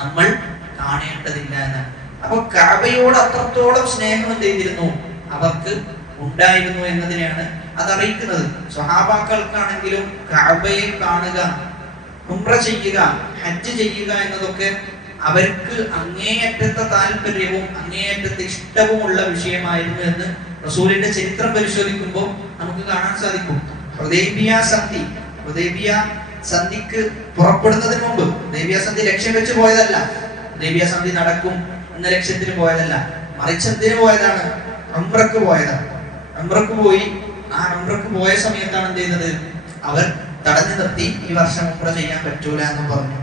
നമ്മൾ കാണേണ്ടതില്ല എന്നാണ്. അപ്പൊ കഅബയോട് അത്രത്തോളം സ്നേഹം എന്ത് ചെയ്തിരുന്നു അവർക്ക് ഉണ്ടായിരുന്നു എന്നതിനെയാണ് അത് അറിയിക്കുന്നത്. സ്വഹാബാക്കൾക്കാണെങ്കിലും കഅബയെ കാണുക, ഉംറ ചെയ്യുക, ഹജ്ജ് ചെയ്യുക എന്നതൊക്കെ അവർക്ക് അങ്ങേയറ്റത്തെ താല്പര്യവും അങ്ങേയറ്റത്തെ ഇഷ്ടവുമുള്ള വിഷയമായിരുന്നു എന്ന് റസൂലിന്റെ ചരിത്രം പരിശോധിക്കുമ്പോൾ നമുക്ക് കാണാൻ സാധിക്കും. ഹുദൈബിയ സന്ധിക്ക് പുറപ്പെടുന്നതിന് മുമ്പ്, ഹുദൈബിയ സന്ധി ലക്ഷ്യം വെച്ച് പോയതല്ല, ഹുദൈബിയ സന്ധി നടക്കും എന്ന ലക്ഷ്യത്തിന് പോയതല്ല, മറിച്ച് എന്തിനു പോയതാണ്? ഉംറക്ക് പോയതാണ്. ഉംറക്ക് പോയി. ആ ഉംറക്ക് പോയ സമയത്താണ് എന്ത് ചെയ്യുന്നത്? അവർ തടഞ്ഞു നിർത്തി, ഈ വർഷം ഉംറ ചെയ്യാൻ പറ്റൂല എന്ന് പറഞ്ഞു.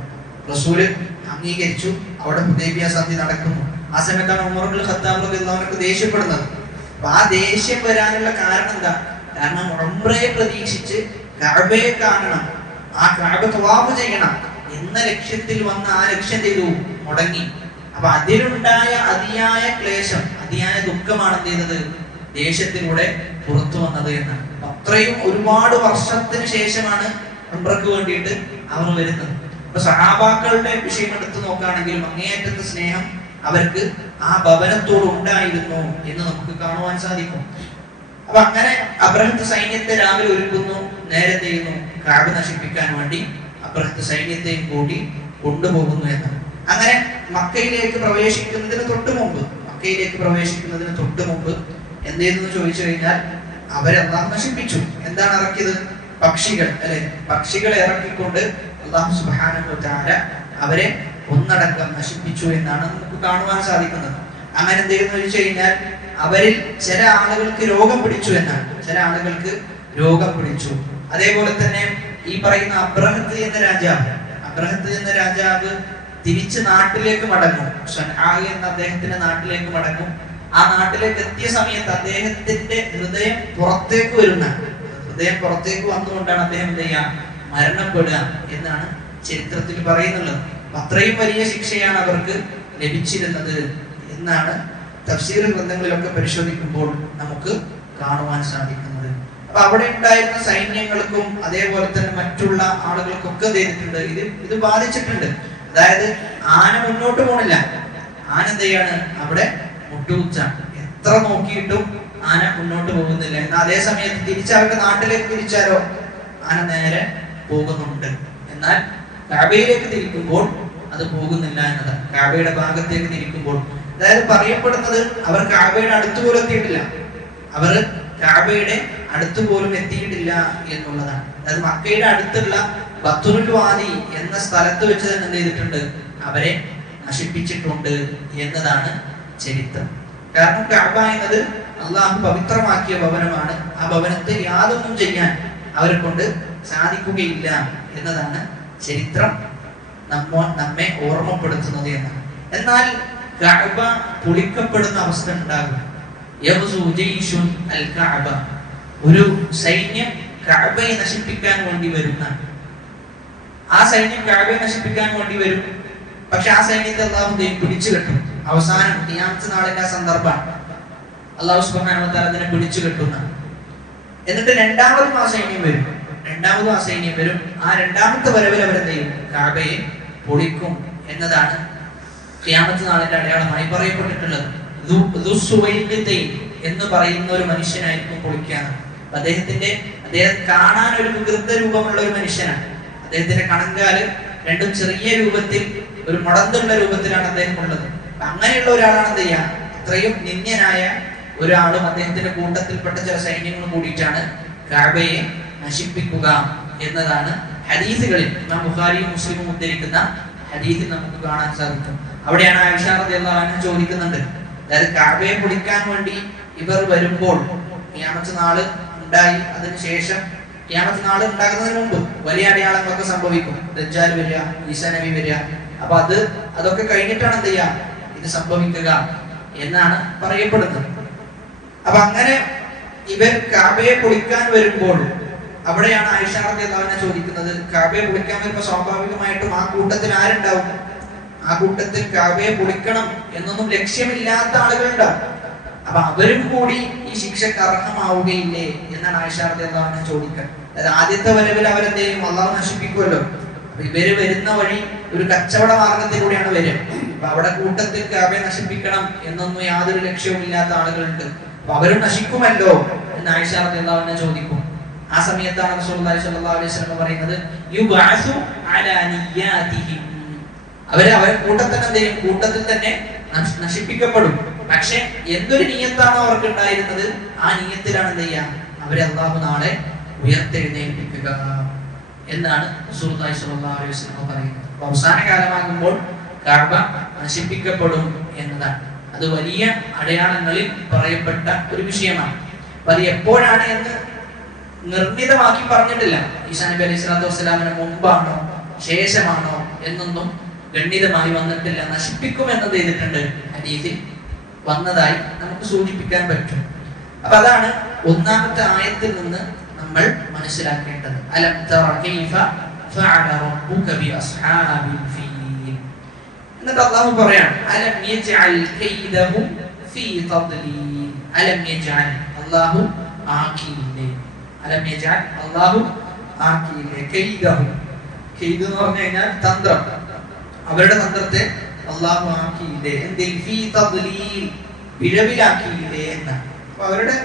റസൂല് അംഗീകരിച്ചു. അവിടെ ഹുദൈബിയ സന്ധി നടക്കുന്നു. ആ സമയത്താണ് ഉമർ ഇബ്നുൽ ഖത്താബ് റളിയല്ലാഹു അൻഹു ദേഷ്യപ്പെടുന്നത്. അപ്പൊ ആ ദേഷ്യം വരാനുള്ള കാരണം എന്താ? കാരണം ഉംറയെ പ്രതീക്ഷിച്ച് കഅബയെ കാണണം, ആ കഅബ തവാഫ് ചെയ്യണം എന്ന ലക്ഷ്യത്തിൽ വന്ന ആ ലക്ഷ്യം ചെയ്തു മുടങ്ങി. അപ്പൊ അതിലുണ്ടായ അതിയായ ക്ലേശം, അതിയായ ദുഃഖമാണ് എന്ത് ചെയ്തത്? ദേഷ്യത്തിലൂടെ പുറത്തു വന്നത് എന്നാണ്. അത്രയും ഒരുപാട് വർഷത്തിന് ശേഷമാണ് ഉംറക്ക് വേണ്ടിയിട്ട് അവർ വരുന്നത്. അപ്പൊ സഹാബാക്കളുടെ വിഷയം എടുത്തു നോക്കുകയാണെങ്കിലും അങ്ങേയറ്റത്തെ സ്നേഹം അവർക്ക് ആ ഭവനത്തോട് ഉണ്ടായിരുന്നു എന്ന് നമുക്ക് കാണുവാൻ സാധിക്കും. അപ്പൊ അങ്ങനെ അബ്രഹത്ത് സൈന്യത്തെ രാവിലെ ഒരുക്കുന്നു, നേരെ ചെയ്യുന്നു, കഅബ നശിപ്പിക്കാൻ വേണ്ടി അബ്രഹത്ത് സൈന്യത്തെയും കൂട്ടി കൊണ്ടുപോകുന്നു എന്നാണ്. അങ്ങനെ മക്കയിലേക്ക് പ്രവേശിക്കുന്നതിന് തൊട്ട് മുമ്പ് എന്ത് ചെയ്തെന്ന് ചോദിച്ചു കഴിഞ്ഞാൽ അവരെ അല്ലാഹു നശിപ്പിച്ചു. എന്താണ് ഇറക്കിയത്? പക്ഷികൾ, അല്ലെ? പക്ഷികളെ ഇറക്കിക്കൊണ്ട് അല്ലാഹു സുബ്ഹാനഹു വ തആല അവരെ ഒന്നടങ്കം നശിപ്പിച്ചു എന്നാണ് നമുക്ക് കാണുവാൻ സാധിക്കുന്നത്. അങ്ങനെ എന്ത് ചെയ്യുന്നു ചോദിച്ചു കഴിഞ്ഞാൽ അവരിൽ ചില ആളുകൾക്ക് രോഗം പിടിച്ചു എന്നാണ്. അതേപോലെ തന്നെ ഈ പറയുന്ന അബ്രഹത്ത് എന്ന രാജാവ് തിരിച്ച് നാട്ടിലേക്ക് മടങ്ങും. സൻആ എന്ന അദ്ദേഹത്തിന്റെ നാട്ടിലേക്ക് മടങ്ങും. ആ നാട്ടിലേക്ക് എത്തിയ സമയത്ത് അദ്ദേഹത്തിന്റെ ഹൃദയം പുറത്തേക്ക് വന്നുകൊണ്ടാണ് അദ്ദേഹം എന്ത് ചെയ്യാ? മരണപ്പെടുക എന്നാണ് ചരിത്രത്തിൽ പറയുന്നുള്ളത്. അത്രയും വലിയ ശിക്ഷയാണ് അവർക്ക് ലഭിച്ചിരുന്നത് എന്നാണ് തഫ്സീർ ഗ്രന്ഥങ്ങളിലൊക്കെ പരിശോധിക്കുമ്പോൾ നമുക്ക് കാണുവാൻ സാധിക്കുന്നത്. അപ്പൊ അവിടെ ഉണ്ടായിരുന്ന സൈന്യങ്ങൾക്കും അതേപോലെ തന്നെ മറ്റുള്ള ആളുകൾക്കൊക്കെ ചെയ്തിട്ടുണ്ട്, ഇത് ബാധിച്ചിട്ടുണ്ട്. അതായത് ആന മുന്നോട്ട് പോണില്ല, ആന എന്ത് ചെയ്യാണ്? അവിടെ മുട്ടുകുത്താണ്. എത്ര നോക്കിയിട്ടും ആന മുന്നോട്ട് പോകുന്നില്ല. എന്നാൽ അതേ സമയത്ത് തിരിച്ചവരുടെ നാട്ടിലേക്ക് തിരിച്ചാലോ ആന നേരെ പോകുന്നുണ്ട്. എന്നാൽ കഅബയിലേക്ക് തിരിക്കുമ്പോൾ അത് പോകുന്നില്ല എന്നതാണ്. കഅബയുടെ ഭാഗത്തേക്ക് തിരിക്കുമ്പോൾ, അതായത് പറയപ്പെടുന്നത് അവർ കഅബയുടെ അടുത്ത് പോലും എത്തിയിട്ടില്ല എന്നുള്ളതാണ്. അതായത് മക്കയുടെ അടുത്തുള്ള ബത്തുൽ വാദി എന്ന സ്ഥലത്ത് വെച്ച് തന്നെ എന്ത് ചെയ്തിട്ടുണ്ട്? അവരെ നശിപ്പിച്ചിട്ടുണ്ട് എന്നതാണ് ചരിത്രം. കാരണം കഅബ എന്നത് അള്ളാഹു പവിത്രമാക്കിയ ഭവനമാണ്. ആ ഭവനത്തെ യാതൊന്നും ചെയ്യാൻ അവരെ കൊണ്ട് സാധിക്കുകയില്ല എന്നതാണ് ചരിത്രം നമ്മെ ഓർമ്മപ്പെടുത്തുന്നത് എന്നാണ്. എന്നാൽ കഅബ പൊളിക്കപ്പെടുന്ന അവസ്ഥ ഉണ്ടാകും. ഒരു സൈന്യം കഅബയെ നശിപ്പിക്കാൻ വേണ്ടി വരുന്ന ആ സൈന്യം കഅബയെ നശിപ്പിക്കാൻ വേണ്ടി വരും. പക്ഷെ ആ സൈന്യത്തെ അള്ളാഹു പിടിച്ചു കെട്ടും. അവസാനം ഖിയാമത്ത് നാളിന്റെ ആ സന്ദർഭമാണ്. അള്ളാഹു സുബ്ഹാനഹു വ തആല അതിനെ പിടിച്ചു കെട്ടുന്ന. എന്നിട്ട് രണ്ടാമതും ആ സൈന്യം വരും. ആ രണ്ടാമത്തെ വരവിൽ അവരെന്ത് ചെയ്യും? കഅബയെ പൊളിക്കും എന്നതാണ് ഖിയാമത്ത് നാളിന്റെ അടയാളമായി പറയപ്പെട്ടിട്ടുള്ളത്. എന്ന് പറയുന്ന ഒരു മനുഷ്യനായിരിക്കും പൊളിക്കാൻ. അദ്ദേഹം കാണാൻ ഒരു വികൃത രൂപമുള്ള ഒരു മനുഷ്യനാണ്. അദ്ദേഹത്തിന്റെ കണങ്കാല് രണ്ടും ചെറിയ രൂപത്തിൽ, ഒരു മുടന്തുള്ള രൂപത്തിലാണ് അദ്ദേഹം ഉള്ളത്. അങ്ങനെയുള്ള ഒരാളാണ് എന്ത് ചെയ്യാ? അത്രയും നിന്ദ്യനായ ഒരാളും അദ്ദേഹത്തിന്റെ കൂട്ടത്തിൽപ്പെട്ട ചില സൈന്യങ്ങൾ കൂടിയിട്ടാണ് കഅബയെ നശിപ്പിക്കുക എന്നതാണ് ഹദീസുകളിൽ ഇമാം ബുഖാരിയും മുസ്ലിമും ഉദ്ധരിക്കുന്ന ഹദീസിൽ നമുക്ക് കാണാൻ സാധിക്കും. അവിടെയാണ് ആയിഷ റളിയല്ലാഹു അൻഹ ചോദിക്കുന്നുണ്ട്, അതായത് കഅബയെ പൊളിക്കാൻ വേണ്ടി ഇവർ വരുമ്പോൾ ഖിയാമത്ത് നാള് ഉണ്ടായി, അതിനുശേഷം ഖിയാമത്ത് നാള് ഉണ്ടാകുന്നതിന് മുമ്പ് വലിയ അടയാളങ്ങളൊക്കെ സംഭവിക്കും. ദജ്ജാൽ വരിക, ഈസാ നബി വരിക. അപ്പൊ അതൊക്കെ കഴിഞ്ഞിട്ടാണ് എന്ത് ചെയ്യാ? ഇത് സംഭവിക്കുക എന്നാണ് പറയപ്പെടുന്നത്. അപ്പൊ അങ്ങനെ ഇവർ കഅബയെ പൊളിക്കാൻ വരുമ്പോൾ അവിടെയാണ് ആയിഷ റളിയല്ലാഹു അൻഹ ചോദിക്കുന്നത്, കഅബയെ പൊളിക്കാൻ വരുമ്പോൾ സ്വാഭാവികമായിട്ടും ആ കൂട്ടത്തിൽ ആരുണ്ടാവും? ആ കൂട്ടത്തിൽ കഅബയെ പൊളിക്കണം എന്നൊന്നും ലക്ഷ്യമില്ലാത്ത ആളുകളുണ്ടാവും. അപ്പൊ അവരും കൂടി ഈ ശിക്ഷക്ക് അർഹമാവുകയില്ലേ എന്നാണ് ആയിഷ റളിയല്ലാഹു അൻഹ ചോദിക്കുക. അതായത് ആദ്യത്തെ വരവിൽ അവരെന്ത് ചെയ്യും? അള്ളാഹു നശിപ്പിക്കുമല്ലോ. അപ്പൊ ഇവര് വരുന്ന വഴി ഒരു കച്ചവട മാർഗത്തിലൂടെയാണ് വരിക. അപ്പൊ അവിടെ കൂട്ടത്തിൽ കഅബയെ നശിപ്പിക്കണം എന്നൊന്നും യാതൊരു ലക്ഷ്യവും ഇല്ലാത്ത ആളുകളുണ്ട്. അവരും നശിക്കുമല്ലോ എന്ന് ആയിഷ റളിയല്ലാഹു അൻഹ ചോദിക്കും. ആ സമയത്താണ് റസൂലുള്ളാഹി സ്വല്ലല്ലാഹു അലൈഹി വസല്ലം പറയുന്നത്, യുബഅസു അലാ നിയ്യാതിഹിം, അവരെ കൂട്ടത്തിൽ തന്നെ നശിപ്പിക്കപ്പെടും. പക്ഷെ എന്തൊരു നിയ്യത്താണോ അവർക്ക് ഉണ്ടായിരുന്നത്, ആ നിയ്യത്തിലാണ് എന്ത് ചെയ്യുക, അവരെ അല്ലാഹു നാളെ ഉയർത്തെഴുന്നേൽപ്പിക്കുക എന്നാണ് റസൂലുള്ളാഹി സ്വല്ലല്ലാഹു അലൈഹി വസല്ലം പറയുന്നത്. അവസാന കാലമാകുമ്പോൾ കഅബ നശിപ്പിക്കപ്പെടും എന്നതാണ്. അത് വലിയ അടയാളങ്ങളിൽ പറയപ്പെട്ട ഒരു വിഷയമാണ്. അത് എപ്പോഴാണ് എന്ന് നിർണിതമാക്കി പറഞ്ഞിട്ടില്ല. ഈസാ നബി അലൈഹി സ്വലാത്തു വസ്സലാമിന് മുമ്പാണോ ശേഷമാണോ എന്നൊന്നും ഗണ്ഡിതമായി വന്നിട്ടില്ല. നശിപ്പിക്കും എന്നത് ചെയ്തിട്ടുണ്ട്, ഹദീസിൽ വന്നതായി നമുക്ക് സൂചിപ്പിക്കാൻ പറ്റും. അപ്പൊ അതാണ് ഒന്നാമത്തെ ആയത്തിൽ നിന്ന് നമ്മൾ മനസ്സിലാക്കേണ്ടത്. അലം തറ കൈഫ ഫഅല റബ്ബുക ബി അസ്ഹാബിൽ ഫീൽ. എന്നിട്ട് അല്ലാഹു പറയാണ്, അലം യജ്അൽ കൈദഹും ഫീ തദ്ലീൽ. അലം യജ്അൽ, അല്ലാഹു ആക്കിയില്ലേ, അലം യജ്അൽ, അല്ലാഹു ആക്കിയില്ലേ, കൈദഹും, കൈദ് എന്ന് പറഞ്ഞു കഴിഞ്ഞാൽ തന്ത്രം, അവരുടെ തന്ത്രത്തെ അല്ലാഹു ആക്കിയില്ലേ, എന്തിൽ ഫീ തദ്ലീൽ, പിഴവിലാക്കിയില്ലേ എന്നാണ്. അപ്പൊ അവരുടെ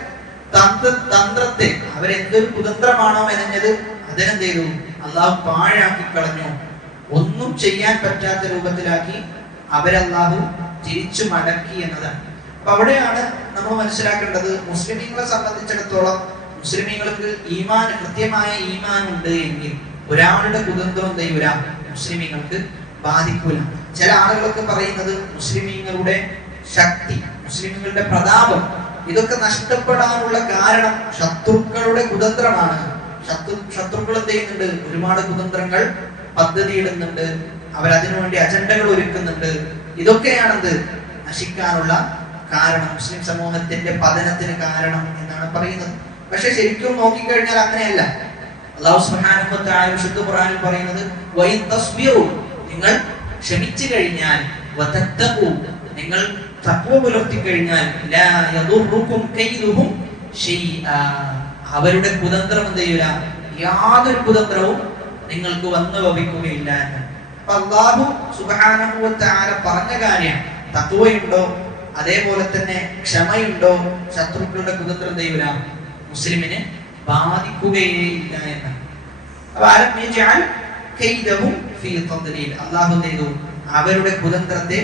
തന്ത്രത്തെ, അവരെന്തൊരു കുതന്ത്രമാണോ മെനഞ്ഞത്, അതിനെന്ത് ചെയ്തു, അല്ലാഹു പാഴാക്കി കളഞ്ഞു. ഒന്നും ചെയ്യാൻ പറ്റാത്ത രൂപത്തിലാക്കി അവരല്ലാഹു തിരിച്ചു മടക്കി എന്നതാണ്. അപ്പൊ അവിടെയാണ് നമ്മൾ മനസ്സിലാക്കേണ്ടത്, മുസ്ലിമീങ്ങളെ സംബന്ധിച്ചിടത്തോളം മുസ്ലിമീങ്ങൾക്ക് ഈമാൻ, കൃത്യമായ ഈമാൻ ഉണ്ട് എങ്കിൽ ഒരാളുടെ കുതന്ത്രം ദൈവ മുസ്ലിമീങ്ങൾക്ക് ബാധിക്കൂല. ചില ആളുകളൊക്കെ പറയുന്നത് മുസ്ലിമീങ്ങളുടെ ശക്തി, മുസ്ലിമീങ്ങളുടെ പ്രതാപം, ഇതൊക്കെ നഷ്ടപ്പെടാനുള്ള കാരണം ശത്രുക്കളുടെ കുതന്ത്രമാണ്. ശത്രുക്കൾ എന്ത് ചെയ്യുന്നുണ്ട്, ഒരുപാട് കുതന്ത്രങ്ങൾ പദ്ധതി ഇടുന്നുണ്ട്, അവരതിനു വേണ്ടി അജണ്ടകൾ ഒരുക്കുന്നുണ്ട്. ഇതൊക്കെയാണെന്ത് നശിക്കാനുള്ള കാരണം, മുസ്ലിം സമൂഹത്തിന്റെ പതനത്തിന് കാരണം എന്നാണ് പറയുന്നത്. പക്ഷെ ശരിക്കും നോക്കിക്കഴിഞ്ഞാൽ അങ്ങനെയല്ല. അല്ലാഹു സുബ്ഹാനഹു വ തആല വിശുദ്ധ ഖുർആനിൽ പറയുന്നത്, വഇൻ തസ്ബിറു, നിങ്ങൾ ക്ഷമിച്ചു കഴിഞ്ഞാൽ, വതത്തഖു, നിങ്ങൾ തഖ്വ പുലർത്തി കഴിഞ്ഞാൽ, ലാ യദുറുകും കൈദുഹും ശൈആ, അവരുടെ കുതന്ത്രം എന്ത് ചെയ്യൂല, യാതൊരു കുതന്ത്രവും നിങ്ങൾക്ക് വന്നു ഭവിക്കുകയില്ല എന്ന്. അപ്പൊ അല്ലാഹു സുബ്ഹാനഹു വ തആല പറഞ്ഞ കാര്യം, തഖ്വയുണ്ടോ അതേപോലെ തന്നെ ക്ഷമയുണ്ടോ, ശത്രുക്കളുടെ കുതന്ത്രം ചെയ്യൂല, മുസ്ലിമിനെ ബാധിക്കുകയില്ല എന്നാണ്. അപ്പൊ അലം യജ്അൽ കൈദഹും ഫീ തദ്ലീൽ, അല്ലാഹു ചെയ്തു അവരുടെ കുതന്ത്രത്തെ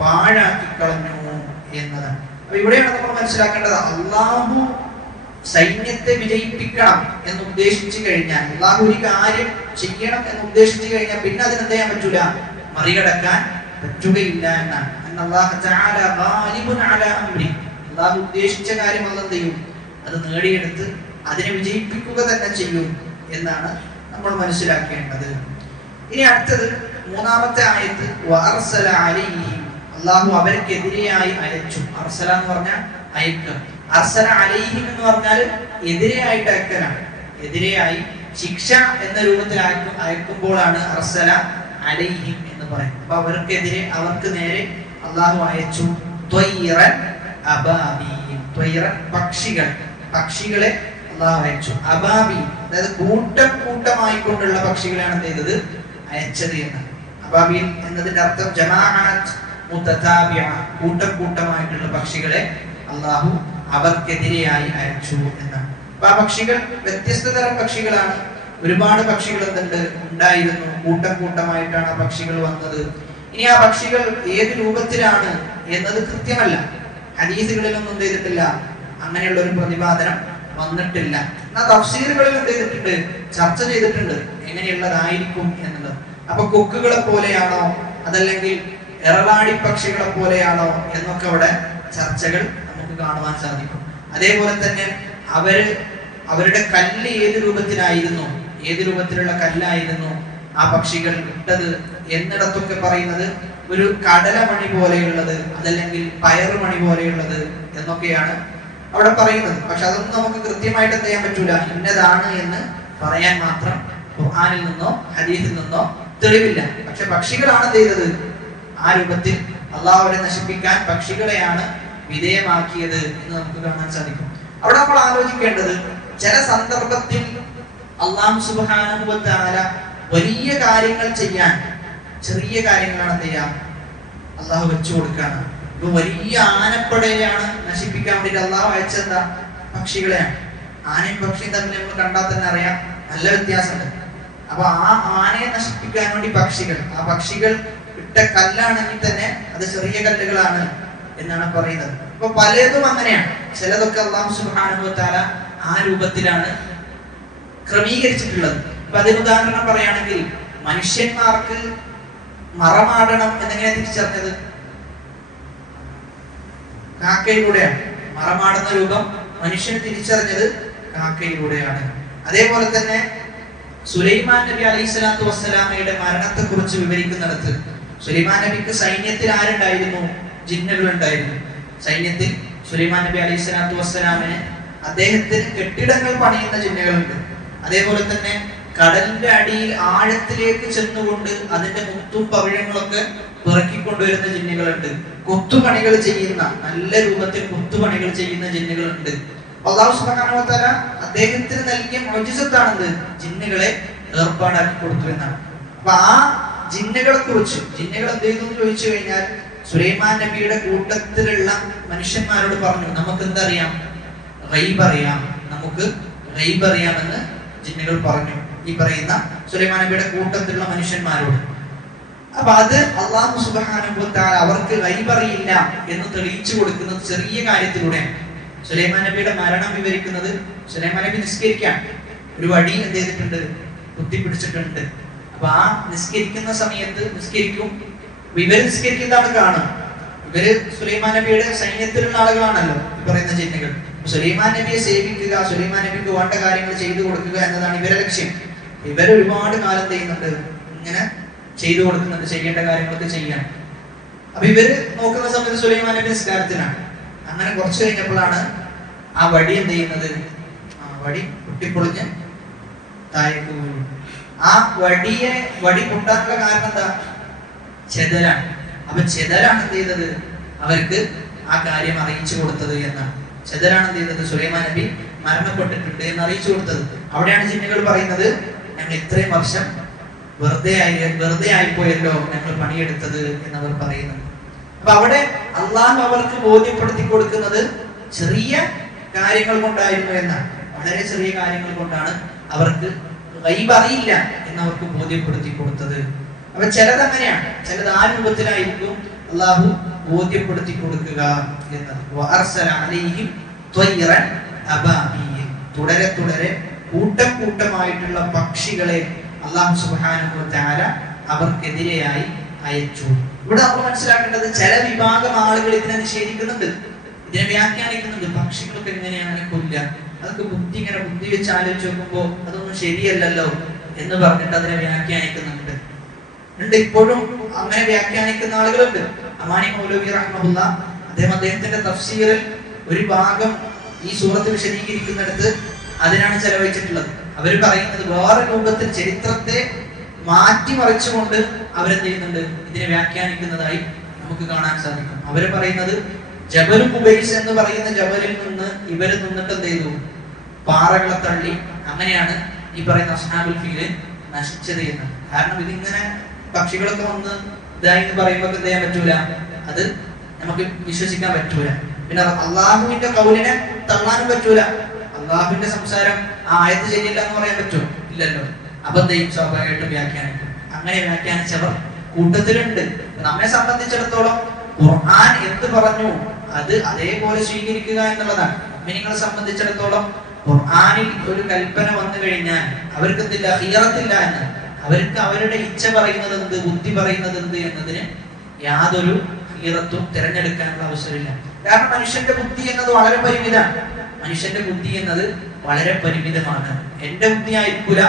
പാഴാക്കി കളഞ്ഞു എന്നതാണ്. അപ്പൊ ഇവിടെയാണ് നമ്മൾ മനസ്സിലാക്കേണ്ടത്, അല്ലാഹു സൈന്യത്തെ വിജയിപ്പിക്കണം എന്ന് ഉദ്ദേശിച്ചു കഴിഞ്ഞാൽ, അല്ലാഹു ഒരു കാര്യം ചെയ്യണം എന്ന് ഉദ്ദേശിച്ചു കഴിഞ്ഞാൽ പിന്നെ അതിനെന്ത് ചെയ്യാൻ പറ്റൂല, മറികടക്കാൻ പറ്റുകയില്ല എന്നാണ്. അല്ലാഹു തആല ഗാലിബുൻ അലാ അംരി, അല്ലാഹു ഉദ്ദേശിച്ച കാര്യം അല്ലാഹു എന്ത് ചെയ്യും, അത് നേടിയെടുത്ത് അതിനെ വിജയിപ്പിക്കുക തന്നെ ചെയ്യും എന്നാണ് നമ്മൾ മനസ്സിലാക്കേണ്ടത്. ഇനി അടുത്തത് മൂന്നാമത്തെ ആയത്ത്, വഅർസല അലൈഹിം, അല്ലാഹു അവർക്കെതിരെയായി അയച്ചു. അർസല എന്ന് പറഞ്ഞാൽ അയക്കുക, അർസല അലൈഹിം എന്ന് പറഞ്ഞാൽ എതിരെയായിട്ട് അയക്കലാണ്. എതിരെയായി ശിക്ഷ എന്ന രൂപത്തിൽ അയക്കുമ്പോഴാണ് അർസല അലൈഹിം എന്ന് പറയുന്നത്. അപ്പൊ അവർക്കെതിരെ, അവർക്ക് നേരെ അല്ലാഹു അയച്ചു ത്വയ്റൻ അബാബീൽ, ത്വയ്റൻ പക്ഷികൾ, പക്ഷികളെ അല്ലാഹു അയച്ചു. അബാബീൽ അതായത് കൂട്ടമായിക്കൊണ്ടുള്ള പക്ഷികളാണ് എന്ത് ചെയ്തത്, അയച്ചത് എന്ന്. അബാബീൽ എന്നതിന്റെ അർത്ഥം ജമാഅത്ത് മുതതാബിഅ, കൂട്ടമായിട്ടുള്ള പക്ഷികളെ അല്ലാഹു അവർക്കെതിരെയായി അയച്ചു എന്നാണ്. അപ്പൊ ആ പക്ഷികൾ വ്യത്യസ്ത തരം പക്ഷികളാണ്. ഒരുപാട് പക്ഷികൾ എന്തുണ്ട് ഉണ്ടായിരുന്നു, കൂട്ടമായിട്ടാണ് ആ പക്ഷികൾ വന്നത്. ഇനി ആ പക്ഷികൾ ഏത് രൂപത്തിലാണ് എന്നത് കൃത്യമല്ല, ഹദീസുകളിലൊന്നും എന്ത് ചെയ്തിട്ടില്ല, അങ്ങനെയുള്ള ഒരു പ്രതിപാദനം വന്നിട്ടില്ല. എന്നാൽ തഫ്സീറുകളിൽ എന്ത് ചെയ്തിട്ടുണ്ട്, ചർച്ച ചെയ്തിട്ടുണ്ട് എങ്ങനെയുള്ളതായിരിക്കും എന്നുള്ളത്. അപ്പൊ കൊക്കുകളെ പോലെയാണോ അതല്ലെങ്കിൽ എറവാടി പക്ഷികളെ പോലെയാണോ എന്നൊക്കെ അവിടെ ചർച്ചകൾ നമുക്ക് കാണുവാൻ സാധിക്കും. അതേപോലെ തന്നെ അവരുടെ കല്ല് ഏത് രൂപത്തിലായിരുന്നു, ഏത് രൂപത്തിലുള്ള കല്ലായിരുന്നു ആ പക്ഷികൾ ഇട്ടത് എന്നിടത്തൊക്കെ പറയുന്നത് ഒരു കടലമണി പോലെയുള്ളത്, അതല്ലെങ്കിൽ പയറുമണി പോലെയുള്ളത് എന്നൊക്കെയാണ് അവിടെ പറയുന്നത്. പക്ഷെ അതൊന്നും നമുക്ക് കൃത്യമായിട്ട് എന്ത് ചെയ്യാൻ പറ്റൂല, ഇന്നതാണ് എന്ന് പറയാൻ മാത്രം ഖുർആനിൽ നിന്നോ ഹദീസിൽ നിന്നോ തെളിവില്ല. പക്ഷെ പക്ഷികളാണ് ചെയ്തത് ആ രൂപത്തിൽ, അള്ളാഹുവിനെ നശിപ്പിക്കാൻ പക്ഷികളെയാണ് വിധേയമാക്കിയത് എന്ന് നമുക്ക് കാണാൻ സാധിക്കും. അവിടെ നമ്മൾ ആലോചിക്കേണ്ടത്, ചില സന്ദർഭത്തിൽ അല്ലാഹു സുബ്ഹാനഹു വ തആല വലിയ കാര്യങ്ങൾ ചെയ്യാൻ ചെറിയ കാര്യങ്ങളാണ് എന്ത് ചെയ്യാം, അള്ളാഹു വെച്ചു കൊടുക്കാണ്. ഇപ്പൊ വലിയ ആനപ്പടയാണ് നശിപ്പിക്കാൻ വേണ്ടിട്ട് അള്ളാഹു അയച്ചെന്താ? പക്ഷികളെയാണ്. ആനയും പക്ഷിയും തമ്മിൽ നമ്മൾ കണ്ടാൽ തന്നെ അറിയാം നല്ല വ്യത്യാസമുണ്ട്. അപ്പൊ ആ ആനയെ നശിപ്പിക്കാൻ വേണ്ടി പക്ഷികൾ, ആ പക്ഷികൾ ഇട്ട കല്ലാണെങ്കിൽ തന്നെ അത് ചെറിയ കല്ലുകളാണ് എന്നാണ് പറയുന്നത്. അപ്പൊ പലതും അങ്ങനെയാണ്. ചിലതൊക്കെ അല്ലാഹു സുബ്ഹാനഹു വ തആല ആ രൂപത്തിലാണ് ക്രമീകരിച്ചിട്ടുള്ളത്. അപ്പൊ അതിന് ഉദാഹരണം പറയുകയാണെങ്കിൽ മനുഷ്യന്മാർക്ക് മറമാടണം എന്നെങ്ങനെ തിരിച്ചറിഞ്ഞത്? കാക്കയിലൂടെയാണ്. മറമാടുന്ന രൂപം മനുഷ്യൻ തിരിച്ചറിഞ്ഞത് കാക്കയിലൂടെയാണ്. അതേപോലെ തന്നെ സുലൈമാൻ നബി അലൈഹിസ്സലാത്തു വസ്സലാമയുടെ മരണത്തെ കുറിച്ച് വിവരിക്കുന്നിടത്ത് സുലൈമാൻ നബിക്ക് സൈന്യത്തിൽ ആരുണ്ടായിരുന്നു? ജിന്നുകൾ ഉണ്ടായിരുന്നു. സൈന്യത്തിൽ സുലൈമാൻ നബി അലൈഹിസ്സലാത്തു വസ്സലാമിന് അദ്ദേഹത്തിന് കെട്ടിടങ്ങൾ പണിയുന്ന ജിന്നുകളുണ്ട്. അതേപോലെ തന്നെ കടലിന്റെ അടിയിൽ ആഴത്തിലേക്ക് ചെന്നുകൊണ്ട് അതിന്റെ മുത്തും പവിഴങ്ങളൊക്കെ പിറക്കിക്കൊണ്ടുവരുന്ന ജിന്നുകളുണ്ട്. കൊത്തുപണികൾ ചെയ്യുന്ന, നല്ല രൂപത്തിൽ കൊത്തുപണികൾ ചെയ്യുന്ന ജിന്നുകളുണ്ട്. അല്ലാഹു സുബ്ഹാനഹു വ തആല അദ്ദേഹത്തിന് നൽകിയ മുഅ്ജിസത്താണത് ജിന്നുകളെ ഏർപ്പാടാക്കി കൊടുത്തു എന്നാണ്. അപ്പൊ ആ ജിന്നുകളെ കുറിച്ച്, ജിന്നുകൾ എന്ത് ചെയ്തു എന്ന് ചോദിച്ചു കഴിഞ്ഞാൽ സുലൈമാൻ നബിയുടെ കൂട്ടത്തിലുള്ള മനുഷ്യന്മാരോട് പറഞ്ഞു, നമുക്ക് എന്തറിയാം? ഗൈബ് അറിയാം, നമുക്ക് ഗൈബ് അറിയാമെന്ന് ജിന്നുകൾ പറഞ്ഞു ഈ പറയുന്ന സുലൈമാൻ നബിയുടെ കൂട്ടത്തിലുള്ള മനുഷ്യന്മാരോട്. അപ്പൊ അത് അല്ലാഹു സുബ്ഹാനഹു വ തആല അവർക്ക് ഗൈബ് അറിയില്ല എന്ന് തെളിയിച്ചു കൊടുക്കുന്നത് ചെറിയ കാര്യത്തിലൂടെയാണ്. സുലൈമാൻ നബിയുടെ മരണം വിവരിക്കുന്നത് സുലൈമാൻ നബി നിസ്കരിക്കാൻ ഒരു വടി എന്ത് ചെയ്തിട്ടുണ്ട്? കുത്തിപ്പിടിച്ചിട്ടുണ്ട്. അപ്പൊ ആ നിസ്കരിക്കുന്ന സമയത്ത് നിസ്കരിക്കും, ഇവര് നിസ്കരിക്കുന്നതാണ് കാണും. ഇവര് സുലൈമാൻ നബിയുടെ സൈന്യത്തിലുള്ള ആളുകളാണല്ലോ ഈ പറയുന്ന ജിന്നുകൾ. സുലൈമാൻ നബിയെ സേവിക്കുക, സുലൈമാൻ നബിക്ക് വേണ്ട കാര്യങ്ങൾ ചെയ്തു കൊടുക്കുക എന്നതാണ് ഇവരുടെ ലക്ഷ്യം. ഇവര് ഒരുപാട് കാലം ചെയ്യുന്നുണ്ട്, ഇങ്ങനെ ചെയ്തു കൊടുക്കുന്നുണ്ട്, ചെയ്യേണ്ട കാര്യങ്ങളൊക്കെ ചെയ്യാൻ. അപ്പൊ ഇവര് നോക്കുന്ന സമയത്ത് സുലൈമാൻ നബി നിസ്കാരത്തിനാണ്. അങ്ങനെ കുറച്ച് കഴിഞ്ഞപ്പോഴാണ് ആ വടി എന്ത് ചെയ്യുന്നത്? ആ വടി പൊട്ടിപ്പൊളിഞ്ഞ് താഴേക്ക് വീണു. ആ വടി പൊട്ടാനുള്ള കാരണം എന്താ? ചെതലാണ്. അപ്പൊ ചെതലാണ് എന്ത് ചെയ്തത്? അവർക്ക് ആ കാര്യം അറിയിച്ചു കൊടുത്തത് എന്നാണ്. ചെതലാണ് എന്ത് ചെയ്തത്? സുലൈമാൻ നബി മരണപ്പെട്ടിട്ടുണ്ട് എന്ന് അറിയിച്ചു കൊടുത്തത്. അവിടെയാണ് ജിന്നുകൾ പറയുന്നത്, ഞങ്ങൾ ഇത്രയും വർഷം വെറുതെ ആയിപ്പോയല്ലോ ഞങ്ങൾ പണിയെടുത്തത് എന്നവർ പറയുന്നത്. അപ്പൊ അവിടെ അള്ളാഹു അവർക്ക് ബോധ്യപ്പെടുത്തി കൊടുക്കുന്നത് ചെറിയ കാര്യങ്ങൾ കൊണ്ടായിരുന്നു എന്നാണ്. വളരെ ചെറിയ കാര്യങ്ങൾ കൊണ്ടാണ് അവർക്ക് ഗൈബ് അറിയില്ല എന്നവർക്ക് ബോധ്യപ്പെടുത്തി കൊടുത്തത്. അപ്പൊ ചിലത് അങ്ങനെയാണ്, ചിലത് ആ രൂപത്തിലായിരിക്കും അള്ളാഹു ബോധ്യപ്പെടുത്തി കൊടുക്കുക എന്നത്. തുടരെ കൂട്ടമായിട്ടുള്ള പക്ഷികളെ അല്ലാഹു സുബ്ഹാനഹു വ തആല അവർക്കെതിരെയായി അയച്ചു. ഇവിടെ നമ്മൾ മനസ്സിലാക്കേണ്ടത് ചില വിഭാഗം ആളുകൾ ഇതിനെ നിഷേധിക്കുന്നുണ്ട്, ഇതിനെ വ്യാഖ്യാനിക്കുന്നുണ്ട്. പക്ഷികളൊക്കെ എങ്ങനെയാണ് കൊല്ലുക? അതൊക്കെ ബുദ്ധി വെച്ച് ആലോചിച്ച് നോക്കുമ്പോൾ അതൊന്നും ശരിയല്ലല്ലോ എന്ന് പറഞ്ഞിട്ട് അതിനെ വ്യാഖ്യാനിക്കുന്നുണ്ട്. ഇപ്പോഴും അങ്ങനെ വ്യാഖ്യാനിക്കുന്ന ആളുകളുണ്ട്. അമാനി മൗലവി റഹ്മഹുല്ലാ അദ്ദേഹത്തിന്റെ തഫ്സീറിൽ ഒരു ഭാഗം ഈ സൂറത്ത് വിശദീകരിക്കുന്നിടത്ത് അതിനാണ് ചെലവഴിച്ചിട്ടുള്ളത്. അവർ പറയുന്നത് വേറെ രൂപത്തിൽ ചരിത്രത്തെ മാറ്റിമറിച്ചുകൊണ്ട് അവരെന്ത് ചെയ്യുന്നുണ്ട്? ഇതിനെ വ്യാഖ്യാനിക്കുന്നതായി നമുക്ക് കാണാൻ സാധിക്കും. അവര് പറയുന്നത് ജബൽ ഖുബൈസ് എന്ന് പറയുന്ന ജബലിൽ നിന്ന് ഇവര് നിന്നിട്ട് എന്ത് ചെയ്തു? പാറകളെ തള്ളി. അങ്ങനെയാണ് ഈ പറയുന്ന അസ്ഹാബുൽ ഫീല് നശിച്ചത് എന്ന്. കാരണം ഇതിങ്ങനെ പക്ഷികളൊക്കെ വന്ന് ഇതായി പറയുമ്പോൾ എന്ത് ചെയ്യാൻ പറ്റൂല, അത് നമുക്ക് വിശ്വസിക്കാൻ പറ്റൂല. പിന്നെ അള്ളാഹുവിന്റെ കൗലിനെ തള്ളാനും പറ്റൂല. അള്ളാഹുവിന്റെ സംസാരം ആ ആയത്ത് ശരിയല്ല എന്ന് പറയാൻ പറ്റുമോ? ഇല്ലല്ലോ. അപ്പൊ എന്ത് ചെയ്യും? സ്വാഭാവികമായിട്ടും വ്യാഖ്യാനിക്കും. അങ്ങനെ വ്യാഖ്യാനിച്ചവർ കൂട്ടത്തിലുണ്ട്. നമ്മെ സംബന്ധിച്ചിടത്തോളം ഖുർആൻ എന്ത് പറഞ്ഞു അത് അതേപോലെ സ്വീകരിക്കുക എന്നുള്ളതാണ്. മുഅ്മിനീങ്ങളെ സംബന്ധിച്ചിടത്തോളം ഖുർആനിൽ ഒരു കൽപ്പന വന്നു കഴിഞ്ഞാൽ അവർക്ക് എന്തില്ല? ഖിയറത്തില്ല എന്ന്. അവർക്ക് അവരുടെ ഇച്ഛ പറയുന്നത് എന്ത്, ബുദ്ധി പറയുന്നത് എന്ത് എന്നതിന് യാതൊരു ഖിയറത്തും തിരഞ്ഞെടുക്കാനുള്ള അവസരമില്ല. കാരണം മനുഷ്യന്റെ ബുദ്ധി എന്നത് വളരെ പരിമിതമാണ്. മനുഷ്യന്റെ ബുദ്ധി എന്നത് വളരെ പരിമിതമാണ്. എന്റെ ബുദ്ധി ആയിരിക്കില്ല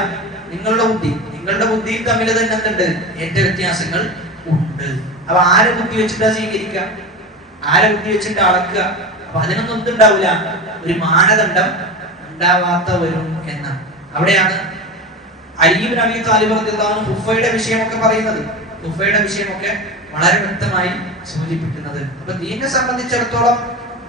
നിങ്ങളുടെ ബുദ്ധിയും തമ്മിൽ തന്നെ എന്തുണ്ട്? ഏറ്റ വ്യത്യാസങ്ങൾ ഉണ്ട്. അപ്പൊ ആരെ ബുദ്ധി വെച്ചിട്ടാ സ്വീകരിക്കുക? ആരെ ബുദ്ധി വെച്ചിട്ട് അളക്കുക? അപ്പൊ അതിനൊന്നും എന്തുണ്ടാവില്ല, ഒരു മാനദണ്ഡം ഉണ്ടാവാത്തവരും എന്നാണ്. അവിടെയാണ് അലി ഇബ്നു അബീ ത്വാലിബ് റളിയല്ലാഹു അൻഹു ഹുഫയുടെ വിഷയമൊക്കെ പറയുന്നത്. ഹുഫയുടെ വിഷയമൊക്കെ വളരെ വ്യക്തമായി സൂചിപ്പിക്കുന്നത്. അപ്പൊ ദീനിനെ സംബന്ധിച്ചിടത്തോളം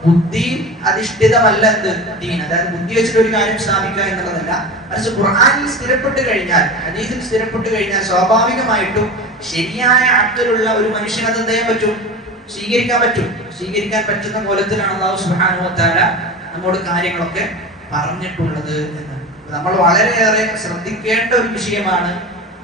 ബുദ്ധി അധിഷ്ഠിതമല്ല എന്ത് ദീൻ. അതായത് ബുദ്ധി വെച്ചിട്ട് ഒരു കാര്യം സ്ഥാപിക്കുക എന്നുള്ളതല്ല. മറിച്ച് ഖുർആനിൽ സ്ഥിരപ്പെട്ട് കഴിഞ്ഞാൽ, ഹദീസിൽ സ്ഥിരപ്പെട്ട് കഴിഞ്ഞാൽ സ്വാഭാവികമായിട്ടും ശരിയായ അർത്ഥത്തിലുള്ള ഒരു മനുഷ്യന് അത് എന്ത് ചെയ്യാൻ പറ്റും? സ്വീകരിക്കാൻ പറ്റും. സ്വീകരിക്കാൻ പറ്റുന്ന കോലത്തിലാണ് അല്ലാഹു സുബ്ഹാനഹു വ തആല നമ്മോട് കാര്യങ്ങളൊക്കെ പറഞ്ഞിട്ടുള്ളത് എന്ന്. നമ്മൾ വളരെയേറെ ശ്രദ്ധിക്കേണ്ട ഒരു വിഷയമാണ്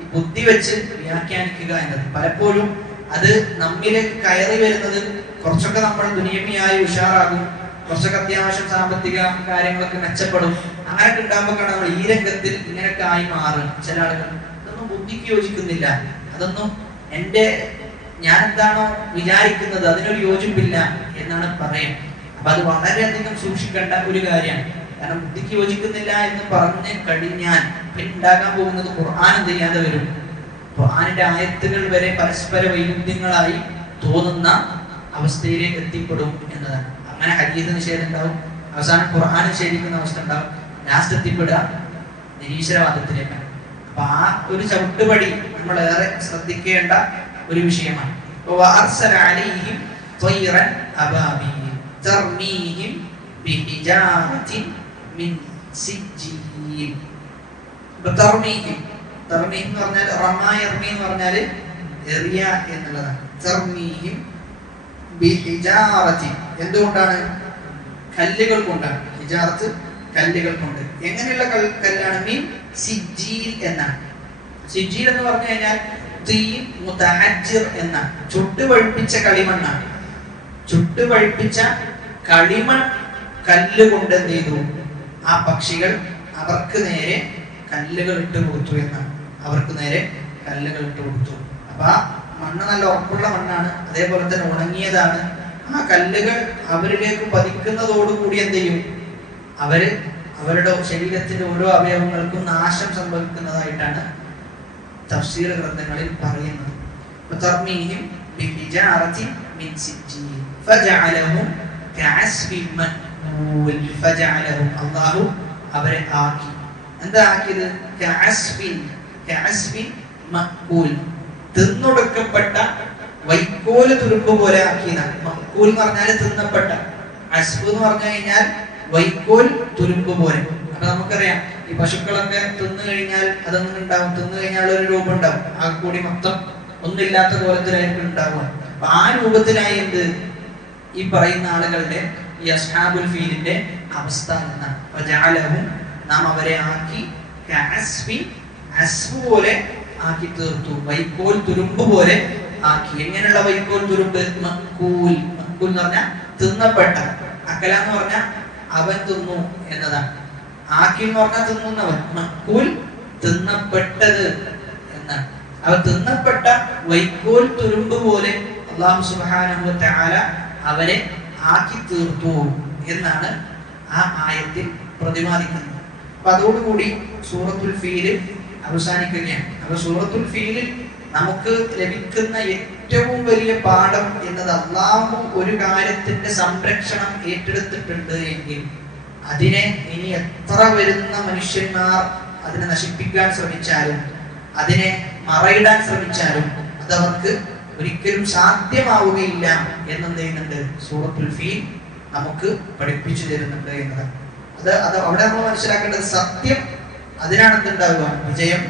ഈ ബുദ്ധി വെച്ച് വ്യാഖ്യാനിക്കുക എന്നത്. പലപ്പോഴും അത് നമ്മിലേക്ക് കയറി വരുന്നത് കുറച്ചൊക്കെ നമ്മൾ ദുനിയവിയായി ഉഷാറാകും, കുറച്ചൊക്കെ അത്യാവശ്യം സാമ്പത്തിക കാര്യങ്ങളൊക്കെ മെച്ചപ്പെടും. അങ്ങനെയൊക്കെ ഉണ്ടാകുമ്പോൾ നമ്മൾ ഈ രംഗത്തിൽ ഇങ്ങനെയൊക്കെ ആയി മാറും. ചില ആളുകൾ അതൊന്നും ബുദ്ധിക്ക് യോജിക്കുന്നില്ല, അതൊന്നും ഞാൻ എന്താണോ വിചാരിക്കുന്നത് അതിനൊരു യോജിപ്പില്ല എന്നാണ് പറയാം. അപ്പൊ അത് വളരെയധികം സൂക്ഷിക്കേണ്ട ഒരു കാര്യമാണ്. കാരണം ബുദ്ധിക്ക് യോജിക്കുന്നില്ല എന്ന് പറഞ്ഞു കഴിഞ്ഞാൽ പിന്നെ ഉണ്ടാകാൻ പോകുന്നത് ഖുർആൻ എന്ത് ചെയ്യാതെ വരും. ഖുർആനിന്റെ ആയത്തുകൾ വരെ പരസ്പര വൈരുദ്ധ്യങ്ങളായി തോന്നുന്ന അവസ്ഥയിലേക്ക് എത്തിപ്പെടും എന്നതാണ്. അങ്ങനെ ഹദീസ് നിഷേധം ഉണ്ടാവും, അവസാനം ഖുർആൻ നിഷേധിക്കുന്ന അവസ്ഥ ഉണ്ടാവും, ലാസ്റ്റ് എത്തിപ്പെടുക നിരീശ്വരവാദത്തിലേക്കാണ്. അപ്പൊ ആ ഒരു ചവിട്ടുപടി നമ്മൾ ഏറെ ശ്രദ്ധിക്കേണ്ട ഒരു വിഷയമാണ്. എന്തുകൊണ്ടാണ്? കല്ലുകൾ കൊണ്ടാണ്. ഹിജാറത്ത് കല്ലുകൾ കൊണ്ട്. എങ്ങനെയുള്ള കല്ലാണ്? മീൻ സിജീൽ എന്നാണ്. സിജീൽ എന്ന് പറഞ്ഞു കഴിഞ്ഞാൽ എന്നാണ്. ചുട്ടുപഴുപ്പിച്ച കളിമണ്ണാണ്. ചുട്ടുപഴുപ്പിച്ച കളിമൺ കല്ലുകൊണ്ട് എന്ത് ചെയ്തു? ആ പക്ഷികൾ അവർക്ക് നേരെ കല്ലുകൾ ഇട്ട് കൊടുത്തു എന്നാണ്. അവർക്ക് നേരെ കല്ലുകൾ ഇട്ട് കൊടുത്തു. അപ്പൊ ആ മണ്ണ് നല്ല ഉറപ്പുള്ള മണ്ണാണ്, അതേപോലെ തന്നെ ഉണങ്ങിയതാണ്. ആ കല്ലുകൾ അവരിലേക്ക് പതിക്കുന്നതോടുകൂടി എന്ത് ചെയ്യും? അവരുടെ ശരീരത്തിന്റെ ഓരോ അവയവങ്ങൾക്കും നാശം സംഭവിക്കുന്നതായിട്ടാണ് തഫ്സീർ ഗ്രന്ഥങ്ങളിൽ പറയുന്നത്. അല്ലാഹു അവരെ ആക്കി. എന്താ ആക്കിയത്? തിന്നൊടുക്കപ്പെട്ട വൈക്കോല് തുരുമ്പ് പോലെ ആക്കിയതാണ്. മക്കൂൽ എന്ന് പറഞ്ഞാൽ തിന്നപ്പെട്ട, അസ്ഫ് എന്ന് പറഞ്ഞു കഴിഞ്ഞാൽ വൈക്കോൽ തുരുമ്പ് പോലെ. അപ്പൊ നമുക്കറിയാം ഈ പശുക്കളൊക്കെ തിന്നു കഴിഞ്ഞാൽ അതൊന്നും ഉണ്ടാവും, തിന്നു കഴിഞ്ഞാൽ ഒരു രൂപം ഉണ്ടാവും, ആ കൂടി മൊത്തം ഒന്നില്ലാത്ത കോലത്തിലായിരിക്കും ഉണ്ടാവുക. അപ്പൊ ആ രൂപത്തിലായി എന്ത് ഈ പറയുന്ന ആളുകളുടെ ഈ അസ്ഹാബുൽ ഫീലിന്റെ അവസ്ഥ എന്നാണ്. നാം അവരെ ആക്കി അസ്ഫ് പോലെ ആക്കി തീർത്തു, വൈക്കോൽ തുരുമ്പ് പോലെ ആക്കി. എങ്ങനെയുള്ള വൈക്കോൽ തുരുമ്പ്? മക്കൂൽ. മക്കൂൽ എന്ന് പറഞ്ഞാൽ തിന്നപ്പെട്ട. അക്കല എന്ന് പറഞ്ഞാൽ അവൻ തിന്നു എന്നതാണ്. ആക്കി എന്ന് പറഞ്ഞാൽ തിന്നുന്നവൻ. മക്കൂൽ തിന്നപ്പെട്ടത് എന്നാണ്. അവ തിന്നപ്പെട്ട വൈക്കോൽ തുരുമ്പ് പോലെ അല്ലാഹു സുബ്ഹാനഹു വ തആല അവരെ ആക്കി തീർത്തു എന്നാണ് ആ ആയത്തിൽ പ്രതിപാദിക്കുന്നത്. അപ്പൊ അതോടുകൂടി സൂറത്തുൽ ഫീല് അവസാനിക്കുകയാണ്. അപ്പൊ സൂറത്തുൽ ഫീലിൽ നമുക്ക് ലഭിക്കുന്ന ഏറ്റവും വലിയ പാഠം എന്നത് അല്ലാഹു ഒരു കാര്യത്തിന്റെ സംരക്ഷണം ഏറ്റെടുത്തിട്ടുണ്ട് എങ്കിൽ അതിനെ ഇനി എത്ര വരുന്ന മനുഷ്യന്മാർ അതിനെ നശിപ്പിക്കാൻ ശ്രമിച്ചാലും അതിനെ മറയിടാൻ ശ്രമിച്ചാലും അതവർക്ക് ഒരിക്കലും സാധ്യമാവുകയില്ല എന്നെന്ത് ചെയ്യുന്നുണ്ട്? സൂറത്തുൽ ഫീൽ നമുക്ക് പഠിപ്പിച്ചു തരുന്നുണ്ട് എന്നതാണ്. അത് അവിടെ നമ്മൾ മനസ്സിലാക്കേണ്ടത് സത്യം, അതിനാണ് എന്തുണ്ടാവുക? വിജയം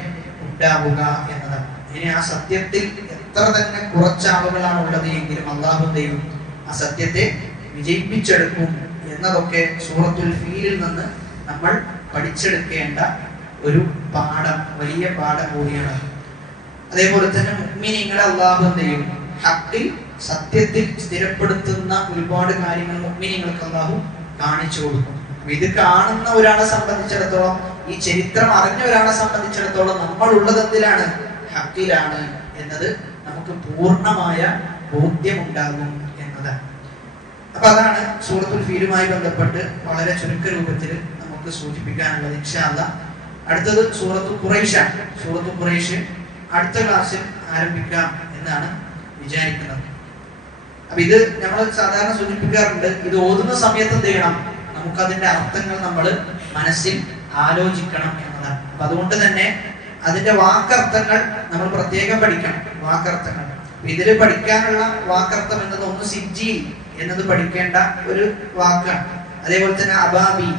ഉണ്ടാവുക എന്നതാണ്. ഇനി ആ സത്യത്തിൽ എത്ര തന്നെ കുറച്ചാളുകളാണ് ഉള്ളത് എങ്കിലും അല്ലാഹു ദൈവം ആ സത്യത്തെ വിജയിപ്പിച്ചെടുക്കും എന്നതൊക്കെ സൂറത്തുൽ ഫീലിൽ നിന്ന് നമ്മൾ പഠിച്ചെടുക്കേണ്ട ഒരു പാഠം, വലിയ പാഠം കൂടിയാണ്. അതേപോലെ തന്നെ മുഅ്മിനീങ്ങളെ അല്ലാഹു ദൈവം ഹഖിൽ, സത്യത്തിൽ സ്ഥിരപ്പെടുത്തുന്ന ഒരുപാട് കാര്യങ്ങൾ മുഅ്മിനീങ്ങൾക്ക് അല്ലാഹു കാണിച്ചു കൊടുക്കും. ഇത് കാണുന്ന ഒരാളെ സംബന്ധിച്ചിടത്തോളം, ഈ ചരിത്രം അറിഞ്ഞ ഒരാളെ സംബന്ധിച്ചിടത്തോളം നമ്മൾ ഉള്ളത് എന്തിലാണ്? ഹഖിലാണ് എന്നത് നമുക്ക് പൂർണ്ണമായ ബോധ്യമുണ്ടാകും എന്നതാണ്. അപ്പൊ അതാണ് സൂറത്തുൽ ഫീലുമായി ബന്ധപ്പെട്ട് വളരെ ചുരുക്ക രൂപത്തിൽ നമുക്ക് സൂചിപ്പിക്കാനുള്ളത്. ഇൻഷാ അല്ലാഹ് അടുത്തത് സൂറത്തുൽ ഖുറൈശാണ്. സൂറത്തുൽ ഖുറൈശ് അടുത്ത ക്ലാസ്സിൽ ആരംഭിക്കാം എന്നാണ് വിചാരിക്കുന്നത്. അപ്പൊ ഇത് നമ്മൾ സാധാരണ സൂചിപ്പിക്കാറുണ്ട്. ഇത് ഓതുന്ന സമയത്ത് എന്ത് ചെയ്യണം? നമുക്കതിന്റെ അർത്ഥങ്ങൾ നമ്മൾ മനസ്സിൽ ആലോചിക്കണം എന്നതാണ്. അപ്പൊ അതുകൊണ്ട് തന്നെ അതിന്റെ വാക്കർത്ഥങ്ങൾ നമ്മൾ പ്രത്യേകം പഠിക്കണം. വാക്കർത്ഥങ്ങൾ ഇതില് പഠിക്കാനുള്ള വാക്കർത്ഥം എന്നത് ഒന്ന് സിജ്ജീൽ എന്നത് പഠിക്കേണ്ട ഒരു വാക്കാണ്. അതേപോലെ തന്നെ അബാബി,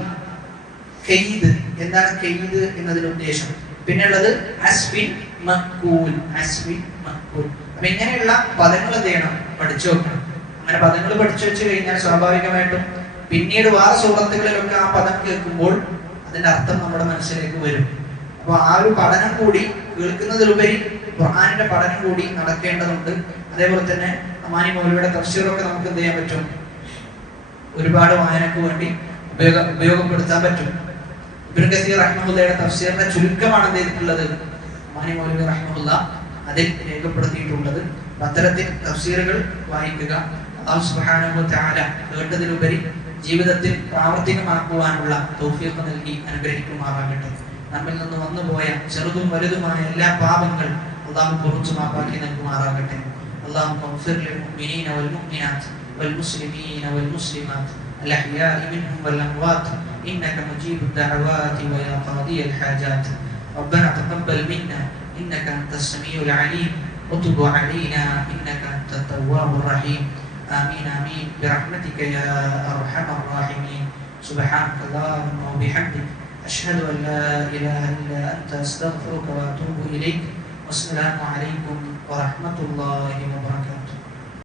കെയ്ദ്. എന്താണ് കെയ്ദ് എന്നതിന്റെ ഉദ്ദേശം? പിന്നെ ഉള്ളത് അസ്ഫിൻ മക്കൂൽ. അസ്ഫിൻ മക്കൂൽ. അപ്പൊ ഇങ്ങനെയുള്ള പദങ്ങൾ എന്ത് ചെയ്യണം? പഠിച്ചു വെക്കണം. അങ്ങനെ പദങ്ങൾ പഠിച്ചു വെച്ച് കഴിഞ്ഞാൽ സ്വാഭാവികമായിട്ടും പിന്നീട് വേറെ സൂറത്തുകളിലൊക്കെ ആ പദം കേൾക്കുമ്പോൾ അതിന്റെ അർത്ഥം നമ്മുടെ മനസ്സിലേക്ക് വരും. അപ്പൊ ആ ഒരു പഠനം കൂടി, കേൾക്കുന്നതിലുപരി ഖുർആനിന്റെ പഠനം കൂടി നടക്കേണ്ടതുണ്ട്. അതേപോലെ തന്നെ അമാനി മൗലവിയുടെ തഫ്സീറൊക്കെ നമുക്ക് എന്ത് ചെയ്യാൻ പറ്റും, ഒരുപാട് വായനക്ക് വേണ്ടി ഉപയോഗപ്പെടുത്താൻ പറ്റും. ഇബ്നു കസീർ റഹ്മത്തുള്ളാഹിയുടെ തഫ്സീറിന്റെ ചുരുക്കമാണ് എന്ത് ചെയ്തിട്ടുള്ളത്, അമാനി മൗലവി റഹ്മത്തുള്ളാഹി അതിൽ രേഖപ്പെടുത്തിയിട്ടുള്ളത്. അത്തരത്തിൽ തഫ്സീറുകൾ വായിക്കുക. അല്ലാഹു സുബ്ഹാനഹു വ തആല കേട്ടതിലുപരി ജീവിതത്തിൽ പ്രാവർത്തികമാക്കുവാനുള്ള തൗഫീഖ് നൽകി അനുഗ്രഹിക്കുമാറാകട്ടെ. നമ്മിൽ നിന്ന് വന്നുപോയ ചെറുതും വലുതുമായ എല്ലാ പാപങ്ങൾ അല്ലാഹു പുറത്തു മാപ്പാക്കി നൽകുമാറാകട്ടെ. اللهم اغفر للمؤمنين والمؤمنات والمسلمين والمسلمات الأحياء منهم والأموات إنك مجيب الدعوات ويا قاضي الحاجات. ربنا تقبل منا إنك أنت السميع العليم وتب علينا إنك أنت التواب الرحيم. آمين آمين برحمتك يا أرحم الراحمين. سبحانك اللهم وبحمدك أشهد أن لا إله إلا أنت أستغفرك وأتوب إليك. والسلام عليكم ورحمة الله